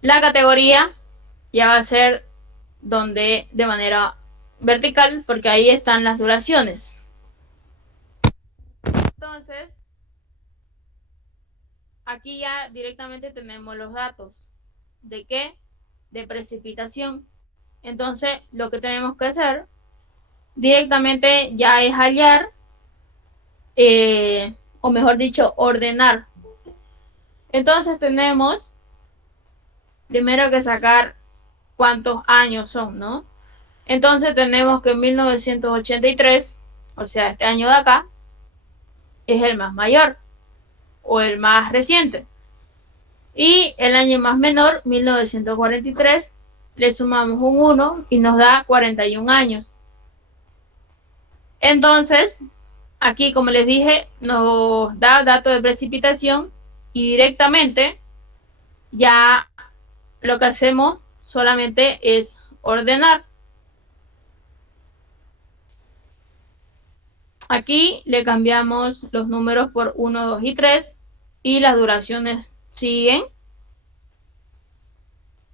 La categoría ya va a ser de manera vertical, porque ahí están las duraciones. Entonces, aquí ya directamente tenemos los datos. ¿De qué? De precipitación. Entonces, lo que tenemos que hacer directamente ya es hallar, o mejor dicho, ordenar. Entonces tenemos primero que sacar cuántos años son, ¿no? Entonces tenemos que en 1983, o sea, este año de acá, es el más mayor o el más reciente. Y el año más menor, 1943, le sumamos un 1 y nos da 41 años. Entonces, aquí, como les dije, nos da dato de precipitación y directamente ya lo que hacemos solamente es ordenar. Aquí le cambiamos los números por 1, 2 y 3 y las duraciones siguen.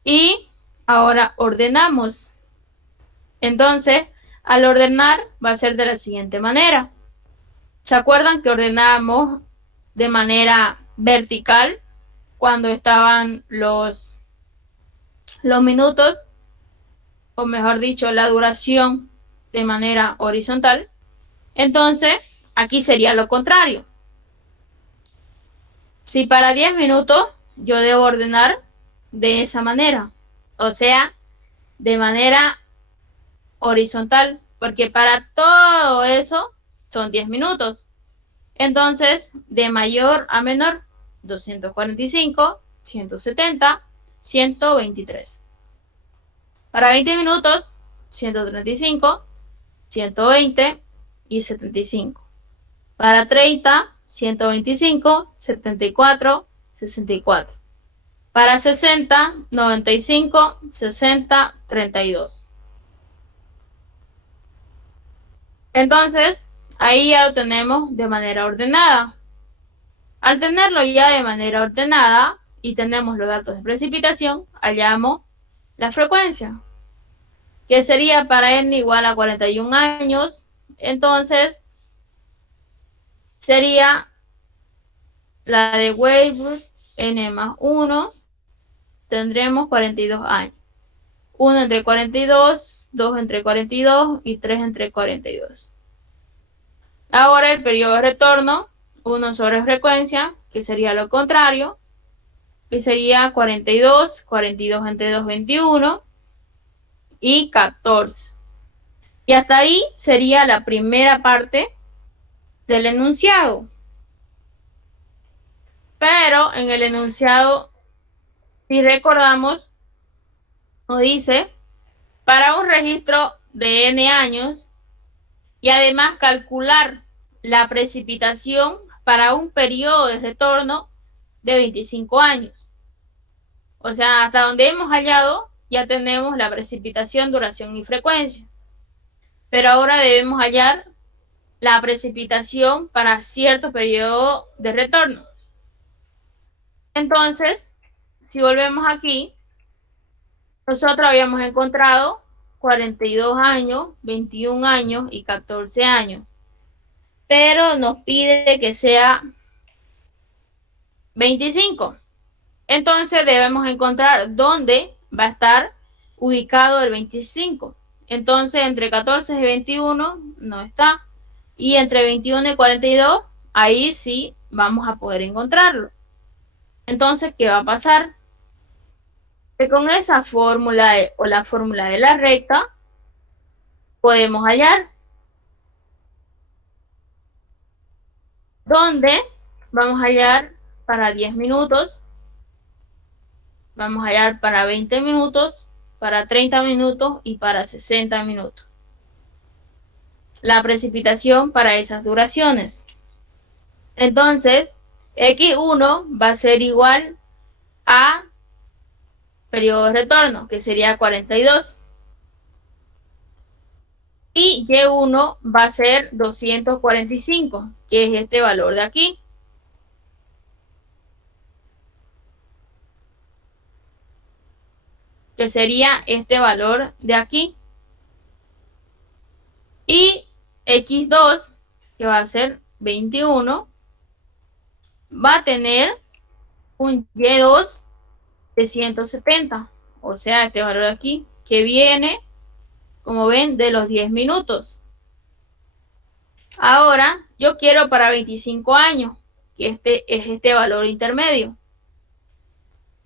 Y ahora ordenamos. Entonces, al ordenar va a ser de la siguiente manera. ¿Se acuerdan que ordenamos de manera vertical cuando estaban los minutos, o mejor dicho, la duración de manera horizontal? Entonces, aquí sería lo contrario. Si para 10 minutos yo debo ordenar de esa manera, o sea, de manera horizontal, porque para todo eso son 10 minutos. Entonces, de mayor a menor, 245, 170, 123. Para 20 minutos, 135, 120 y 75. Para 30, 125, 74, 64. Para 60, 95, 60, 32. Entonces, ahí ya lo tenemos de manera ordenada. Al tenerlo ya de manera ordenada y tenemos los datos de precipitación, hallamos la frecuencia, que sería para n igual a 41 años. Entonces, sería la de Weisbrot, n más 1, tendremos 42 años. 1 entre 42, 2 entre 42 y 3 entre 42. Ahora el periodo de retorno 1 sobre frecuencia, que sería lo contrario, que sería 42, 42 entre 2, 21 y 14. Y hasta ahí sería la primera parte del enunciado. Pero en el enunciado, si recordamos, nos dice, para un registro de n años y además calcular la precipitación para un periodo de retorno de 25 años. O sea, hasta donde hemos hallado, ya tenemos la precipitación, duración y frecuencia. Pero ahora debemos hallar la precipitación para cierto periodo de retorno. Entonces, si volvemos aquí, nosotros habíamos encontrado 42 años, 21 años y 14 años. Pero nos pide que sea 25. Entonces debemos encontrar dónde va a estar ubicado el 25. Entonces entre 14 y 21 no está. Y entre 21 y 42, ahí sí vamos a poder encontrarlo. Entonces, ¿qué va a pasar? Que con esa fórmula o la fórmula de la recta podemos hallar dónde vamos a hallar para 10 minutos, vamos a hallar para 20 minutos, para 30 minutos y para 60 minutos. La precipitación para esas duraciones. Entonces, X1 va a ser igual a periodo de retorno, que sería 42. Y Y1 va a ser 245, que es este valor de aquí. Que sería este valor de aquí. Y X2, que va a ser 21, va a tener un Y2 de 170. O sea, este valor de aquí, que viene, como ven, de los 10 minutos. Ahora, yo quiero para 25 años, que es este valor intermedio.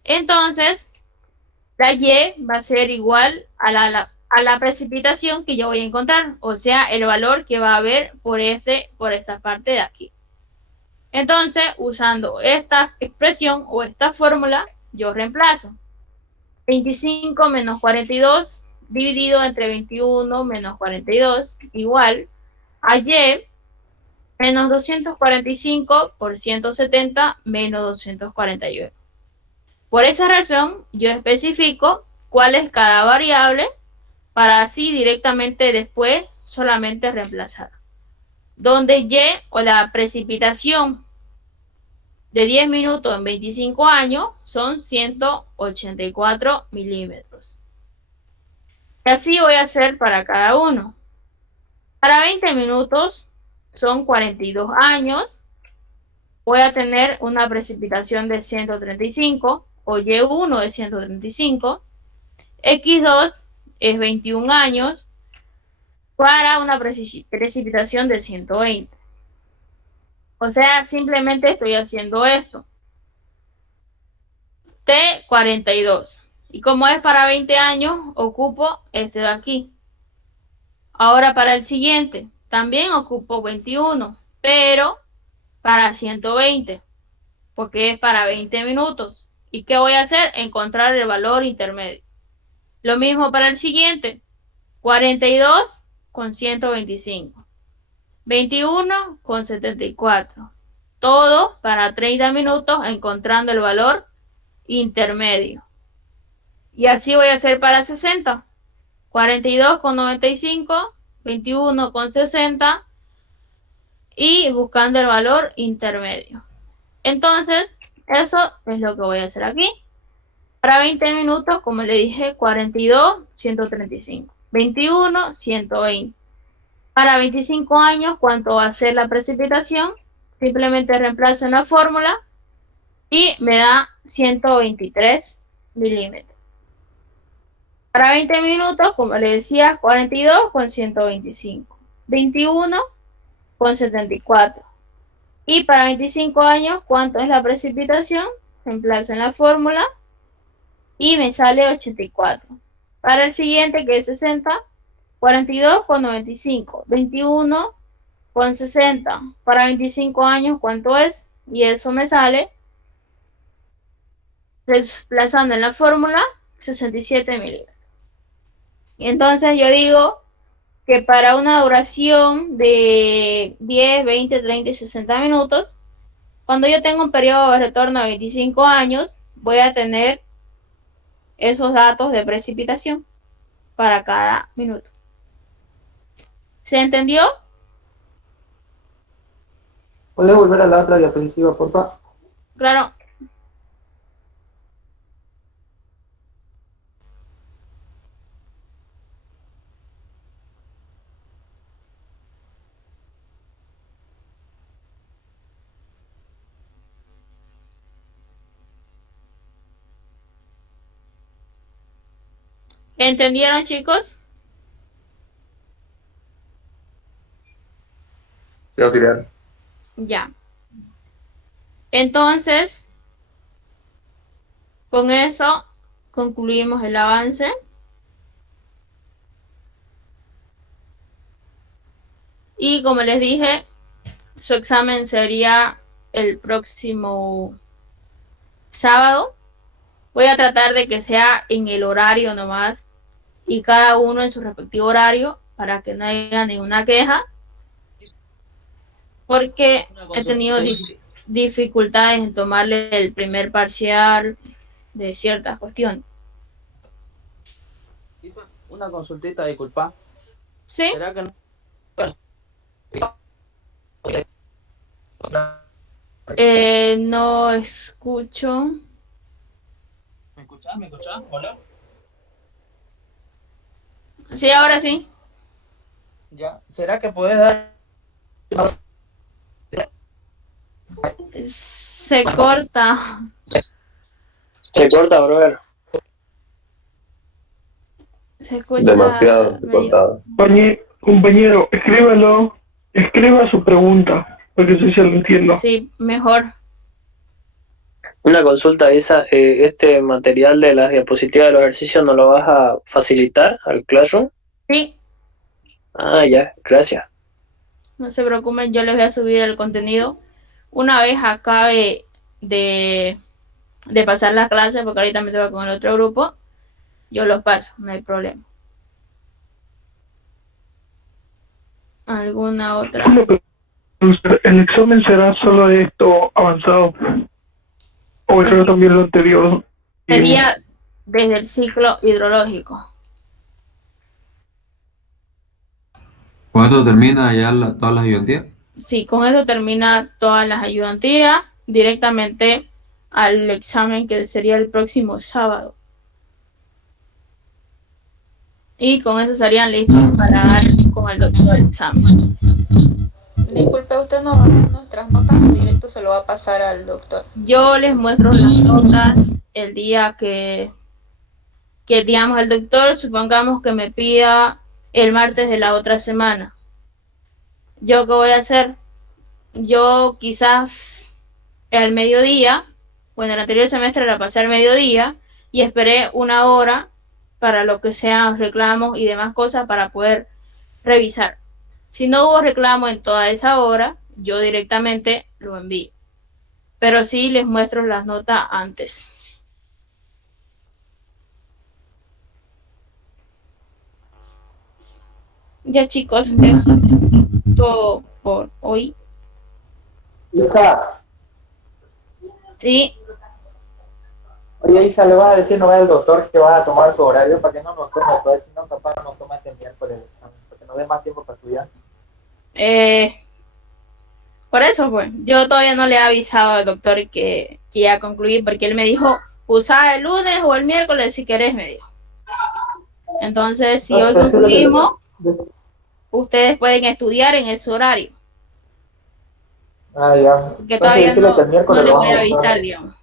Entonces, la Y va a ser igual a la precipitación que yo voy a encontrar, o sea, el valor que va a haber por esta parte de aquí. Entonces, usando esta expresión o esta fórmula, yo reemplazo 25 menos 42 dividido entre 21 menos 42 igual a Y menos 245 por 170 menos 241. Por esa razón, yo especifico cuál es cada variable para así directamente después solamente reemplazar. Donde Y o la precipitación de 10 minutos en 25 años son 184 milímetros. Y así voy a hacer para cada uno. Para 20 minutos son 42 años. Voy a tener una precipitación de 135 o Y1 de 135. X2 es 21 años para una precipitación de 120. O sea, simplemente estoy haciendo esto. T42. Y como es para 20 años, ocupo este de aquí. Ahora para el siguiente, también ocupo 21, pero para 120, porque es para 20 minutos. ¿Y qué voy a hacer? Encontrar el valor intermedio. Lo mismo para el siguiente, 42 con 125. 21 con 74. Todo para 30 minutos encontrando el valor intermedio. Y así voy a hacer para 60. 42 con 95, 21 con 60 y buscando el valor intermedio. Entonces, eso es lo que voy a hacer aquí. Para 20 minutos, como le dije, 42, 135. 21, 120. Para 25 años, ¿cuánto va a ser la precipitación? Simplemente reemplazo en la fórmula y me da 123 milímetros. Para 20 minutos, como le decía, 42 con 125. 21 con 74. Y para 25 años, ¿cuánto es la precipitación? Reemplazo en la fórmula y me sale 84. Para el siguiente, que es 60, 42,95, 21,60. Para 25 años, ¿cuánto es? Y eso me sale, reemplazando en la fórmula, 67 milímetros. Y entonces yo digo que para una duración de 10, 20, 30 y 60 minutos, cuando yo tengo un periodo de retorno de 25 años, voy a tener esos datos de precipitación para cada minuto. ¿Se entendió? ¿Puedes volver a la otra diapositiva, por favor? Claro. ¿Entendieron, chicos? Sí, auxiliar. Ya. Entonces, con eso concluimos el avance. Y como les dije, su examen sería el próximo sábado. Voy a tratar de que sea en el horario nomás y cada uno en su respectivo horario para que no haya ninguna queja, porque he tenido dificultades en tomarle el primer parcial de ciertas cuestiones. Una consultita, disculpa. ¿Sí? ¿Será que no? No escucho. ¿Me escuchás? ¿Me escuchás? ¿Hola? Sí, ahora sí. Ya. ¿Será que puedes dar? Se corta. Se corta, brother. Se escucha Demasiado cortado. Compañero, escriba su pregunta, porque si se lo entiendo. Sí, mejor. Una consulta, Isa, ¿este material de las diapositivas de los ejercicios no lo vas a facilitar al Classroom? Sí. Ah, ya, gracias. No se preocupen, yo les voy a subir el contenido una vez acabe de pasar la clase, porque ahorita me toca con el otro grupo. Yo los paso, no hay problema. ¿Alguna otra? ¿El examen será solo de esto avanzado? ¿O creo también lo anterior? Sería desde el ciclo hidrológico. ¿Con esto termina ya todas las ayudantías? Sí, con eso termina todas las ayudantías directamente al examen que sería el próximo sábado. Y con eso estarían listos para dar con el doctor el examen. Disculpe, ¿usted no va a dar nuestras notas o directo se lo va a pasar al doctor? Yo les muestro las notas el día que digamos el doctor, supongamos que me pida el martes de la otra semana. ¿Yo qué voy a hacer? Yo quizás al mediodía, bueno, el anterior semestre la pasé al mediodía y esperé una hora para lo que sean reclamos y demás cosas para poder revisar. Si no hubo reclamo en toda esa hora, yo directamente lo envío. Pero sí les muestro las notas antes. Ya, chicos, eso es todo por hoy. Isa, Sí, oye Isa, le vas a decir no al doctor que vas a tomar tu horario para que no nos tome, pues si no capaz no toma este miércoles el examen, para que nos dé más tiempo para estudiar. por eso pues, yo todavía no le he avisado al doctor que ya concluí, porque él me dijo, usa el lunes o el miércoles si querés, me dijo. Entonces, si hoy concluimos, ustedes pueden estudiar en ese horario. Ah, ya. Que todavía no le voy a avisar, digamos.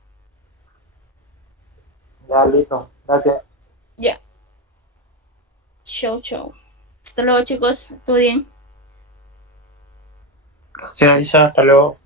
Ya, listo. Gracias. Ya. Chau. Hasta luego, chicos. Estudien. Gracias, Isa. Hasta luego.